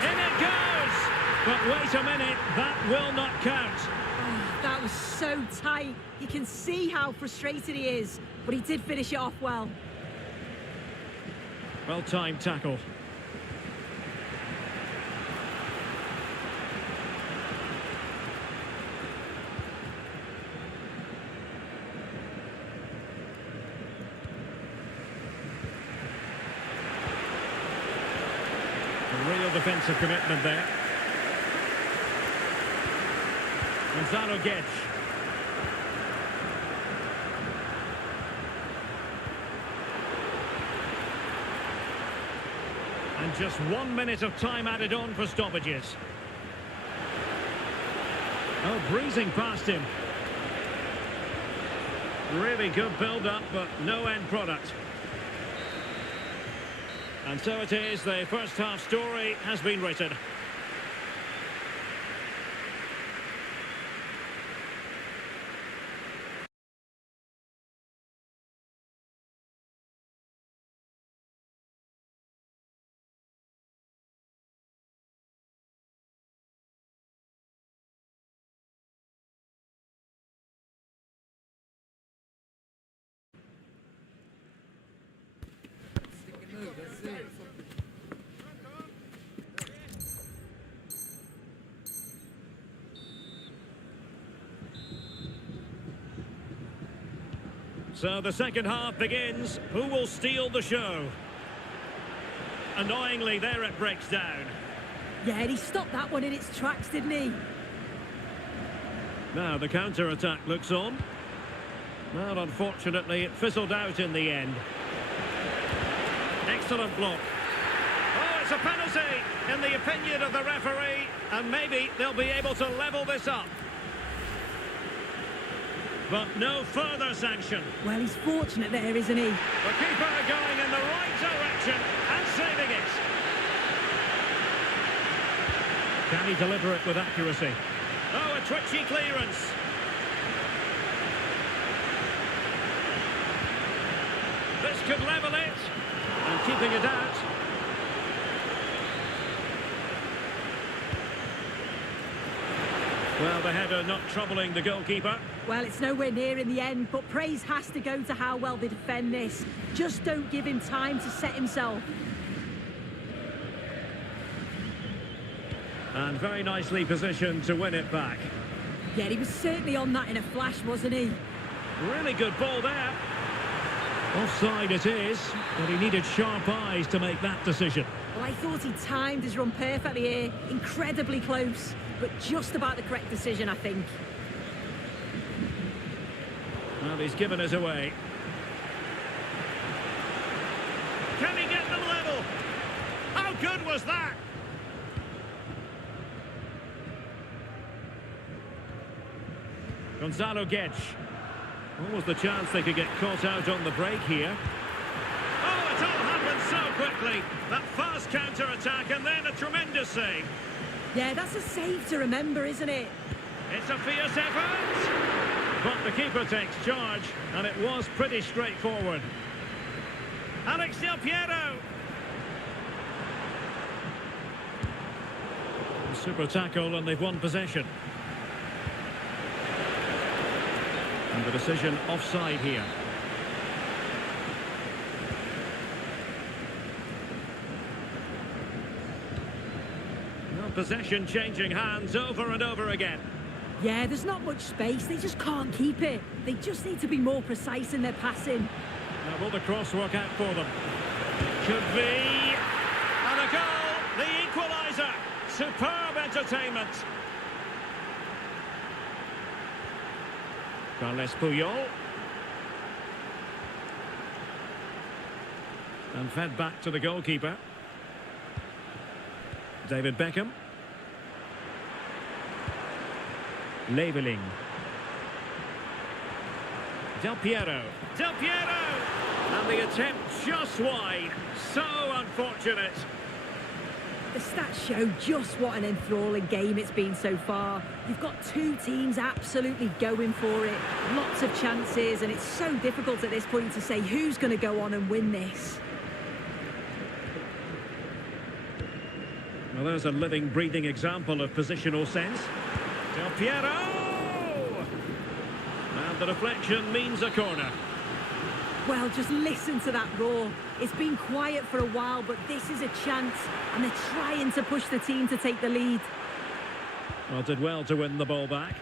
In it goes! But wait a minute, that will not count. Oh, that was so tight. You can see how frustrated he is, but he did finish it off well. Well-timed tackle. Real defensive commitment there. Gonzalo Guedes. And just 1 minute of time added on for stoppages. Oh, breezing past him. Really good build-up, but no end product. And so it is, the first half story has been written. So the second half begins. Who will steal the show? Annoyingly, there it breaks down. Yeah, and he stopped that one in its tracks, didn't he? Now the counter-attack looks on. Well, unfortunately, it fizzled out in the end. Excellent block. Oh, it's a penalty, in the opinion of the referee, and maybe they'll be able to level this up. But no further sanction. Well, he's fortunate there, isn't he? The keeper going in the right direction and saving it. Can he deliver it with accuracy? Oh, a twitchy clearance. This could level it. And keeping it out. Well, the header not troubling the goalkeeper. Well, it's nowhere near in the end, but praise has to go to how well they defend this. Just don't give him time to set himself. And very nicely positioned to win it back. Yeah, he was certainly on that in a flash, wasn't he? Really good ball there. Offside it is, but he needed sharp eyes to make that decision. Well, I thought he timed his run perfectly here. Incredibly close, but just about the correct decision, I think. Well, he's given us away. Can he get them level? How good was that? Gonzalo Guedes. What was the chance they could get caught out on the break here? Oh, it all happened so quickly. That fast counter-attack and then a tremendous save. Yeah, that's a save to remember, isn't it? It's a fierce effort. But the keeper takes charge, and it was pretty straightforward. Alex Del Piero. Super tackle, and they've won possession. And the decision offside here. Well, possession changing hands over and over again. Yeah, there's not much space. They just can't keep it. They just need to be more precise in their passing. Now, will the cross work out for them? Could be. And a goal, the equaliser. Superb entertainment. Carles Puyol. And fed back to the goalkeeper. David Beckham. Leveling. Del Piero. Del Piero! And the attempt just wide. So unfortunate. The stats show just what an enthralling game it's been so far. You've got two teams absolutely going for it. Lots of chances, and it's so difficult at this point to say who's going to go on and win this. Well, there's a living, breathing example of positional sense. Del Piero! And the deflection means a corner. Well, just listen to that roar. It's been quiet for a while, but this is a chance, and they're trying to push the team to take the lead. Well, did well to win the ball back.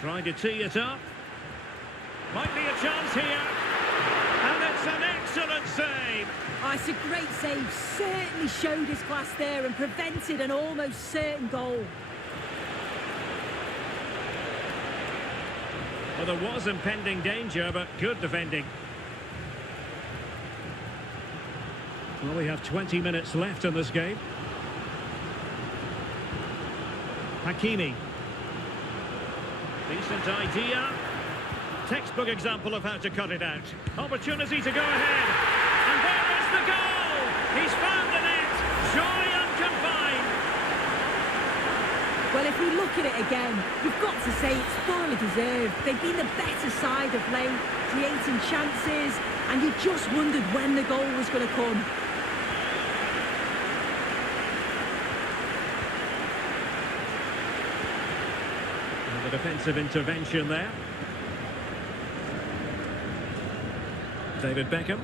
Trying to tee it up. Might be a chance here. And it's an excellent save. Oh, it's a great save. Certainly showed his class there and prevented an almost certain goal. Well, there was impending danger, but good defending. Well, we have 20 minutes left in this game. Hakimi. Decent idea. Textbook example of how to cut it out. Opportunity to go ahead. And there is the goal! He's found the net. Joy unconfined. Well, if we look at it again, you've got to say it's thoroughly deserved. They've been the better side of late, creating chances, and you just wondered when the goal was going to come. And the defensive intervention there. David Beckham.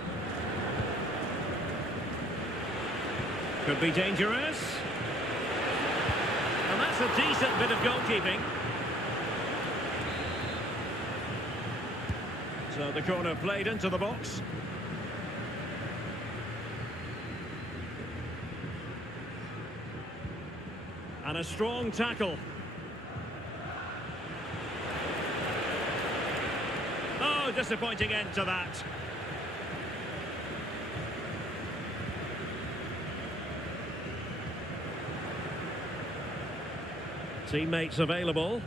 Could be dangerous. And that's a decent bit of goalkeeping. So the corner played into the box. And a strong tackle. Oh, disappointing end to that. Teammates available.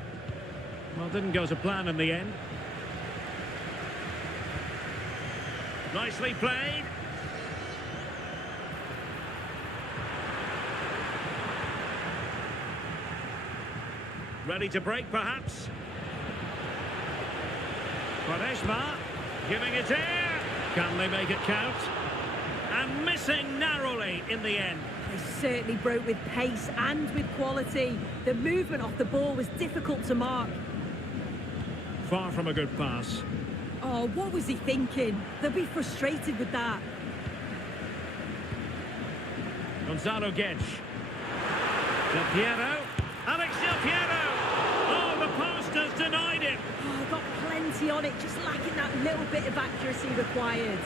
Well, didn't go to plan in the end. Nicely played. Ready to break, perhaps. Quaresma giving it air. Can they make it count? And missing narrowly in the end. They certainly broke with pace and with quality. The movement off the ball was difficult to mark. Far from a good pass. Oh, what was he thinking? They'll be frustrated with that. Gonzalo Guedes. Del Piero. Alex Del Piero. Oh, the post has denied him. Oh, got plenty on it, just lacking that little bit of accuracy required.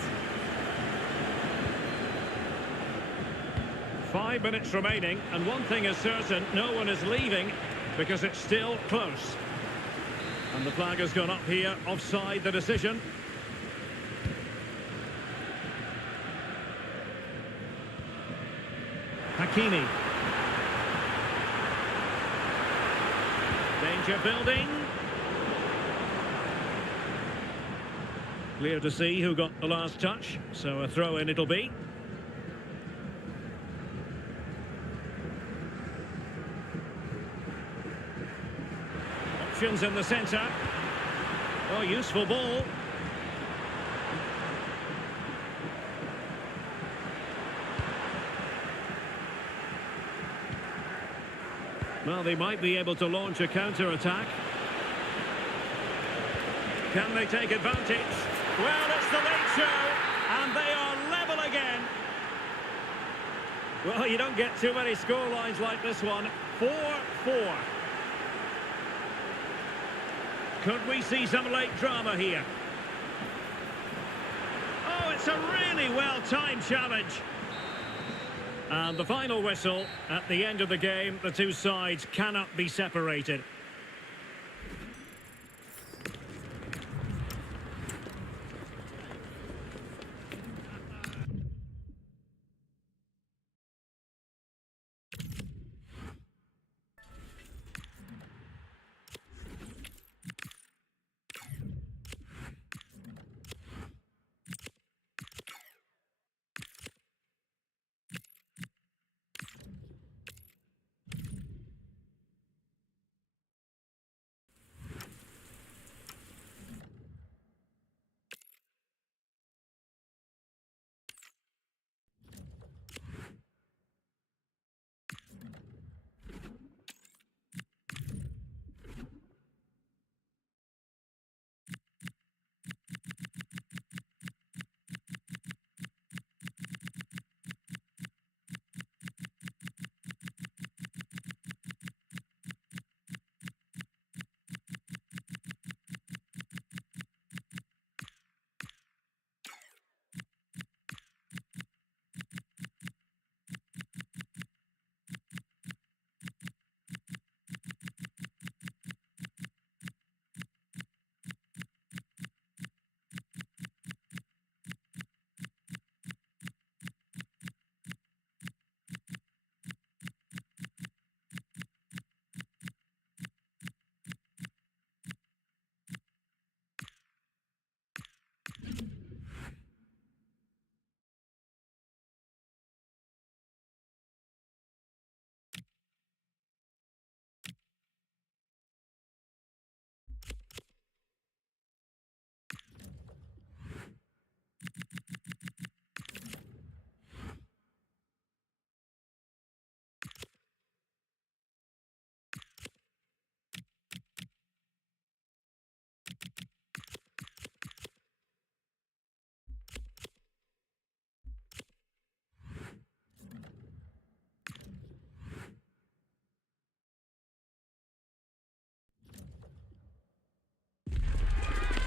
5 minutes remaining, and one thing is certain, no one is leaving because it's still close. And the flag has gone up here, offside the decision. Hakimi. Danger building. Clear to see who got the last touch, so a throw in it'll be. Options in the centre. Oh, useful ball. Well, they might be able to launch a counter-attack. Can they take advantage? Well, it's the late show, and they are level again. Well, you don't get too many scorelines like this one. 4-4. Could we see some late drama here? Oh, it's a really well-timed challenge. And the final whistle at the end of the game. The two sides cannot be separated.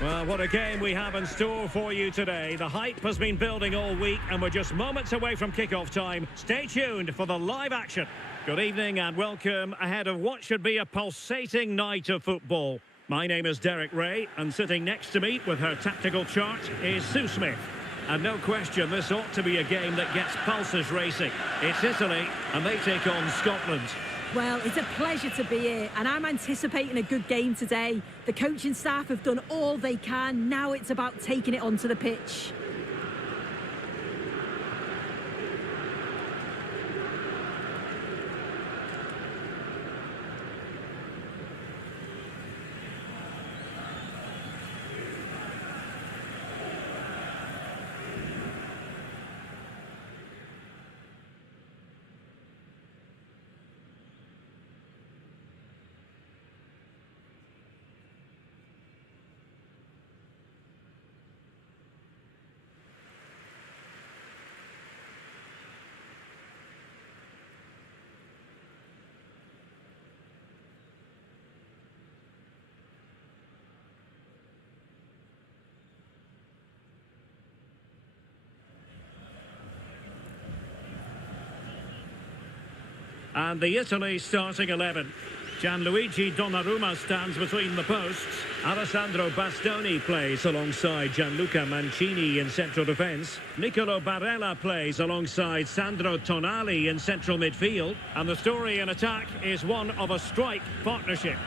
Well, what a game we have in store for you today. The hype has been building all week and we're just moments away from kickoff time. Stay tuned for the live action. Good evening and welcome ahead of what should be a pulsating night of football. My name is Derek Ray and sitting next to me with her tactical chart is Sue Smith. And no question, this ought to be a game that gets pulses racing. It's Italy and they take on Scotland. Well, it's a pleasure to be here, and I'm anticipating a good game today. The coaching staff have done all they can. Now it's about taking it onto the pitch. And the Italy starting 11. Gianluigi Donnarumma stands between the posts. Alessandro Bastoni plays alongside Gianluca Mancini in central defence. Nicolo Barella plays alongside Sandro Tonali in central midfield. And the story in attack is one of a strike partnership.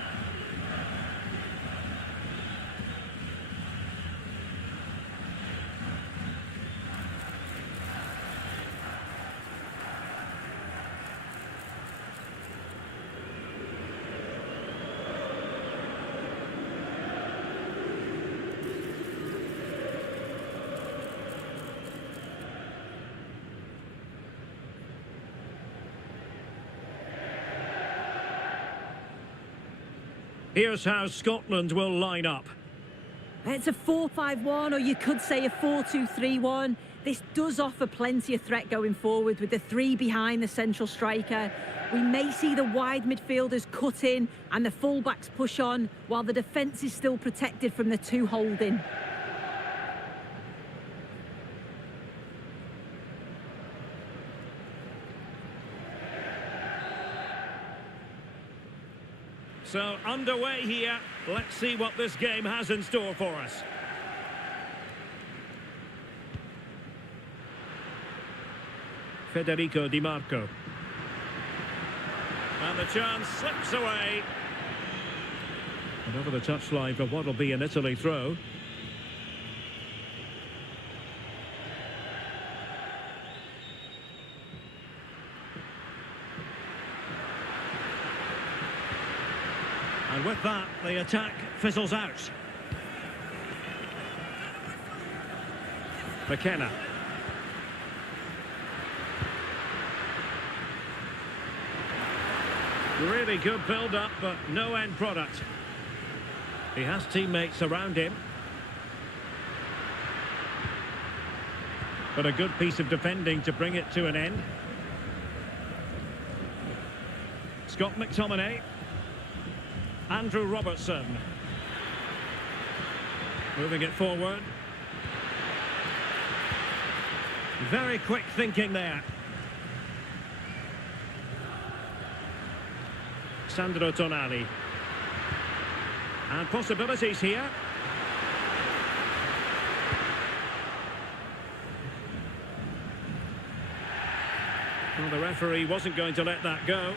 Here's how Scotland will line up. It's a 4-5-1, or you could say a 4-2-3-1. This does offer plenty of threat going forward with the three behind the central striker. We may see the wide midfielders cut in and the fullbacks push on, while the defence is still protected from the two holding. So underway here. Let's see what this game has in store for us. Federico Di Marco. And the chance slips away. And over the touchline for what will be an Italy throw. And with that, the attack fizzles out. McKenna. Really good build-up, but no end product. He has teammates around him. But a good piece of defending to bring it to an end. Scott McTominay. Andrew Robertson. Moving it forward. Very quick thinking there. Sandro Tonali. And possibilities here. Well, the referee wasn't going to let that go.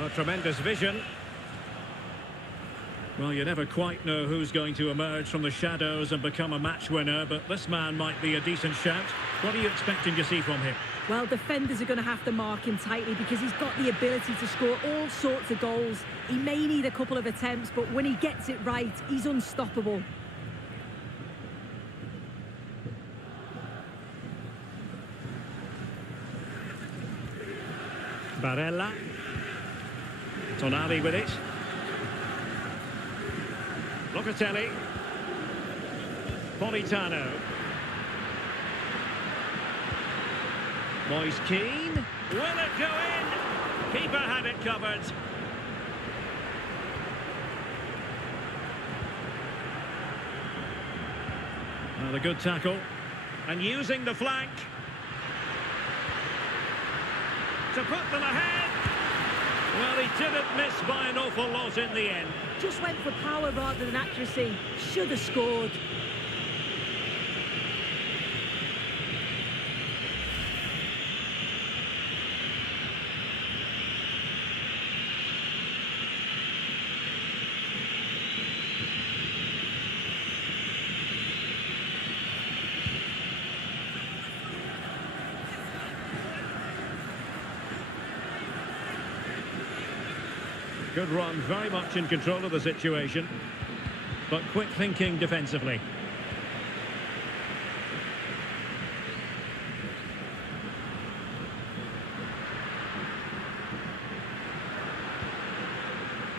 Oh, tremendous vision. Well, you never quite know who's going to emerge from the shadows and become a match winner, but this man might be a decent shout. What are you expecting to see from him? Well, defenders are going to have to mark him tightly because he's got the ability to score all sorts of goals. He may need a couple of attempts, but when he gets it right, he's unstoppable. Barella. Tonali with it. Locatelli. Politano. Moise Keane. Will it go in? Keeper had it covered. Well, a good tackle. And using the flank to put them ahead. Well, he didn't miss by an awful lot in the end. Just went for power rather than accuracy. Should have scored. Good run, very much in control of the situation, but quick thinking defensively.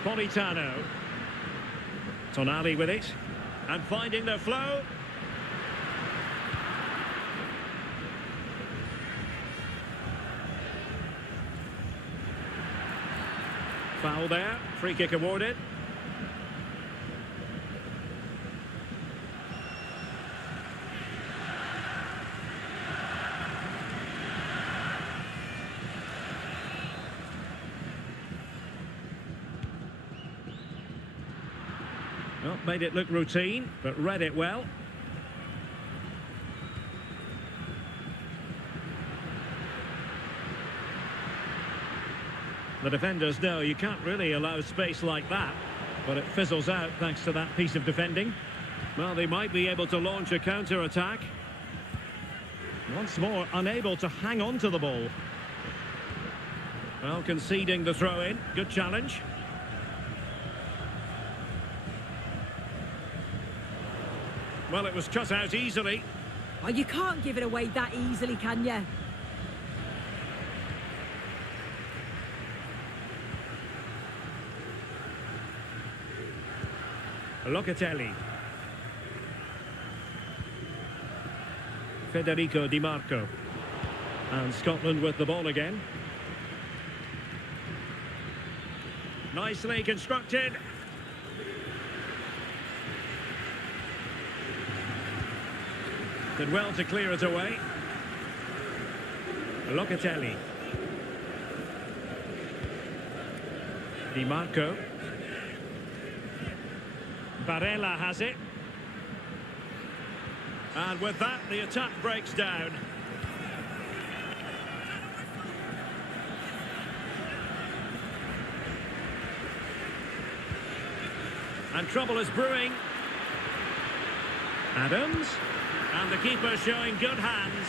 Politano. Tonali with it, and finding the flow. Foul there, free kick awarded. Well, made it look routine, but read it well. The defenders know you can't really allow space like that, but it fizzles out thanks to that piece of defending. Well, they might be able to launch a counter-attack. Once more, unable to hang on to the ball. Well, conceding the throw-in. Good challenge. Well, it was cut out easily. Oh, you can't give it away that easily, can you? Locatelli. Federico Di Marco. And Scotland with the ball again. Nicely constructed. Did well to clear it away. Locatelli. Di Marco. Barella has it. And with that, the attack breaks down. And trouble is brewing. Adams. And the keeper showing good hands.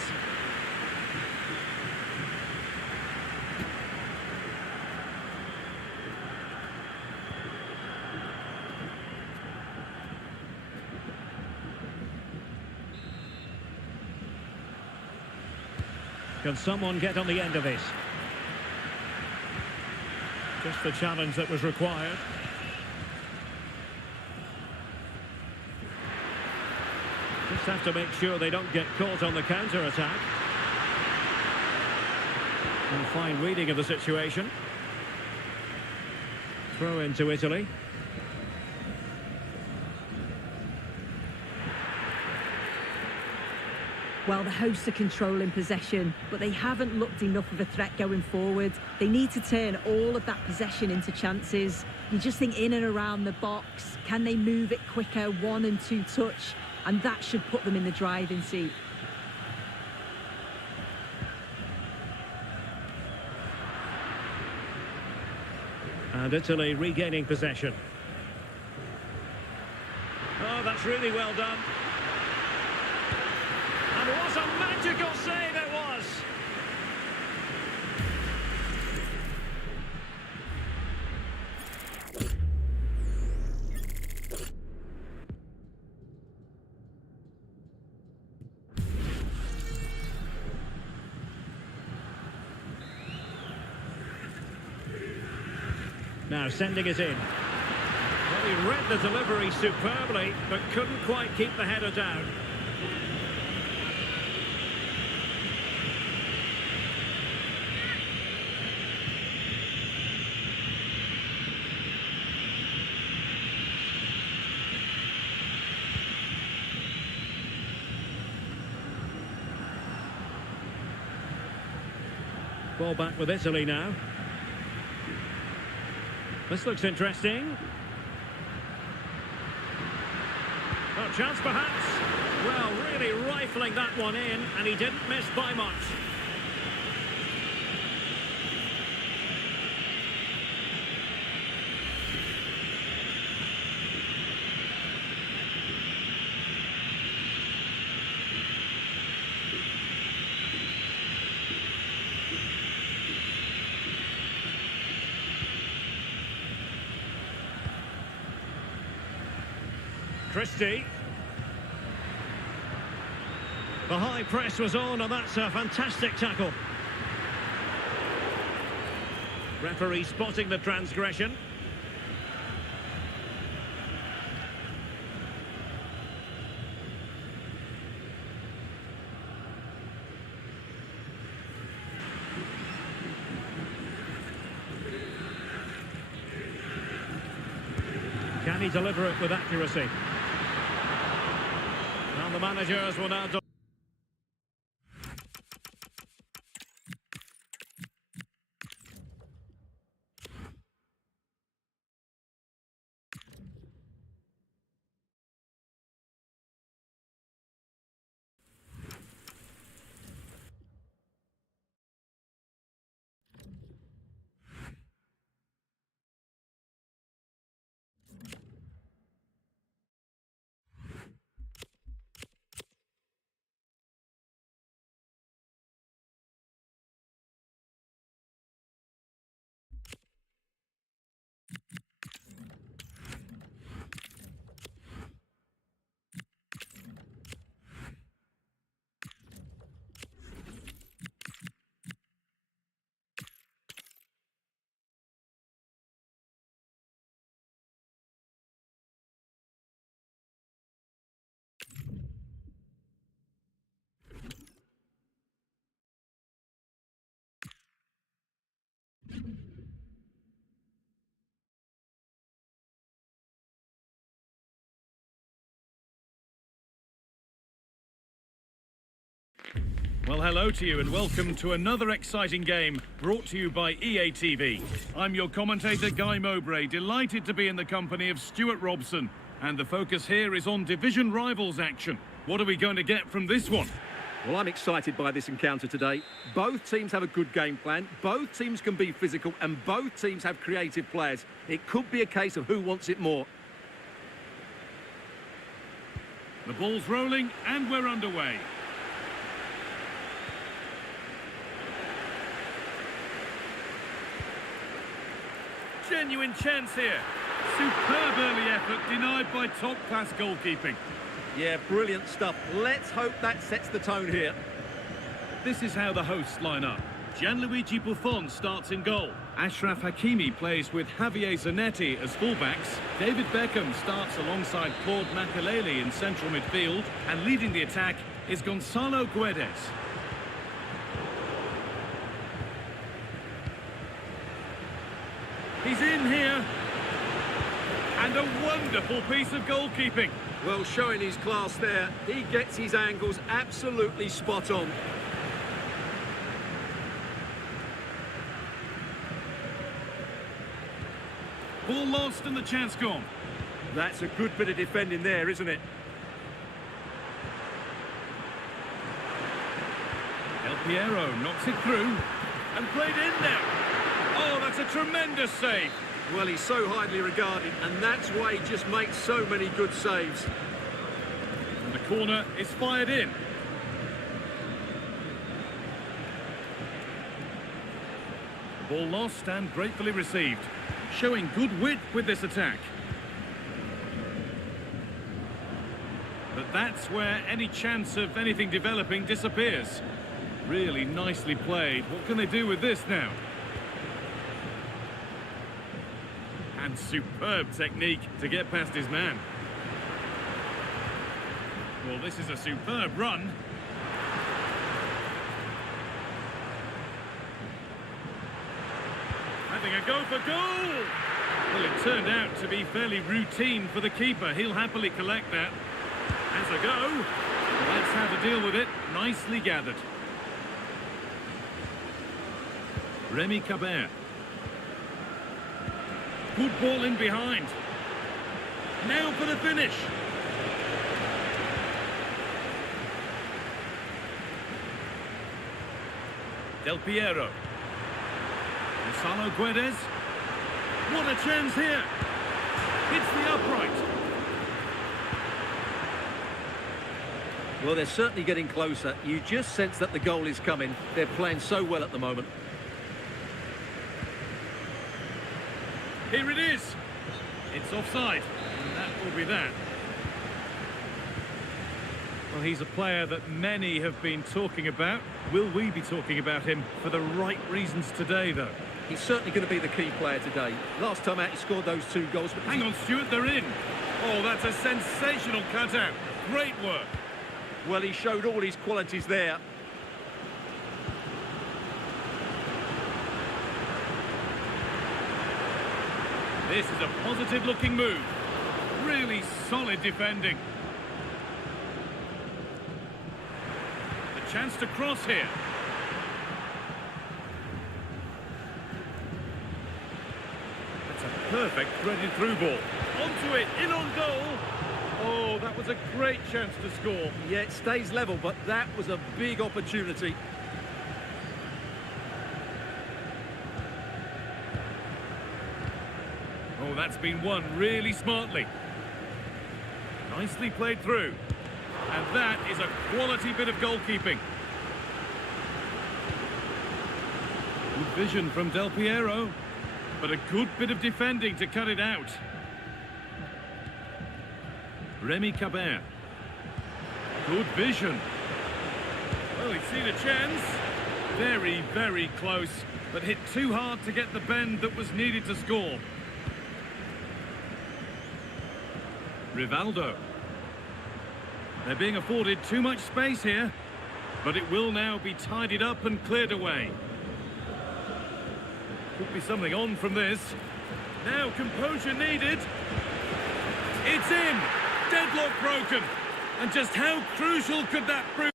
Can someone get on the end of this? Just the challenge that was required. Just have to make sure they don't get caught on the counter-attack. And fine reading of the situation. Throw into Italy. Well, the hosts are controlling possession, but they haven't looked enough of a threat going forward. They need to turn all of that possession into chances. You just think in and around the box. Can they move it quicker, 1 and 2 touch? And that should put them in the driving seat. And Italy regaining possession. Oh, that's really well done. And what a magical save it was! Now sending it in. Well, He read the delivery superbly, but couldn't quite keep the header down. Ball back with Italy now. This looks interesting. Oh, chance perhaps. Well, really rifling that one in, and he didn't miss by much. Christie. The high press was on, and that's a fantastic tackle. Referee spotting the transgression. Can he deliver it with accuracy? And the managers will now... Well, hello to you and welcome to another exciting game brought to you by EA TV. I'm your commentator, Guy Mowbray, delighted to be in the company of Stuart Robson. And the focus here is on division rivals action. What are we going to get from this one? Well, I'm excited by this encounter today. Both teams have a good game plan, both teams can be physical, and both teams have creative players. It could be a case of who wants it more. The ball's rolling and we're underway. Genuine chance here. Superb early effort denied by top-class goalkeeping. Yeah, brilliant stuff. Let's hope that sets the tone here. This is how the hosts line up. Gianluigi Buffon starts in goal. Achraf Hakimi plays with Javier Zanetti as fullbacks. David Beckham starts alongside Claude Makelele in central midfield. And leading the attack is Gonzalo Guedes. He's in here. And a wonderful piece of goalkeeping. Well, showing his class there. He gets his angles absolutely spot on. Ball lost and the chance gone. That's a good bit of defending there, isn't it? El Piero knocks it through and played in now. Oh, that's a tremendous save. Well, he's so highly regarded, and that's why he just makes so many good saves. And the corner is fired in. The ball lost and gratefully received. Showing good wit with this attack. But that's where any chance of anything developing disappears. Really nicely played. What can they do with this now? And superb technique to get past his man. Well, this is a superb run. Having a go for goal! Well, it turned out to be fairly routine for the keeper. He'll happily collect that. Has a go. That's how to deal with it. Nicely gathered. Remy Cabert. Good ball in behind. Now for the finish. Del Piero. Gonzalo Guedes. What a chance here. Hits the upright. Well, they're certainly getting closer. You just sense that the goal is coming. They're playing so well at the moment. Here it is. It's offside. And that will be that. Well, he's a player that many have been talking about. Will we be talking about him for the right reasons today, though? He's certainly going to be the key player today. Last time out, he scored those 2 goals. But Hang on, Stuart, they're in. Oh, that's a sensational cutout. Great work. well, he showed all his qualities there. This is a positive-looking move. Really solid defending. The chance to cross here. That's a perfect threaded through ball. Onto it, in on goal. Oh, that was a great chance to score. Yeah, it stays level, but that was a big opportunity. Oh, that's been won really smartly. Nicely played through. And that is a quality bit of goalkeeping. Good vision from Del Piero. But a good bit of defending to cut it out. Remy Cabert. Good vision. Well, he's seen a chance. Very, very close. But hit too hard to get the bend that was needed to score. Rivaldo. They're being afforded too much space here, but it will now be tidied up and cleared away. Could be something on from this. Now composure needed. It's in! Deadlock broken! And just how crucial could that prove?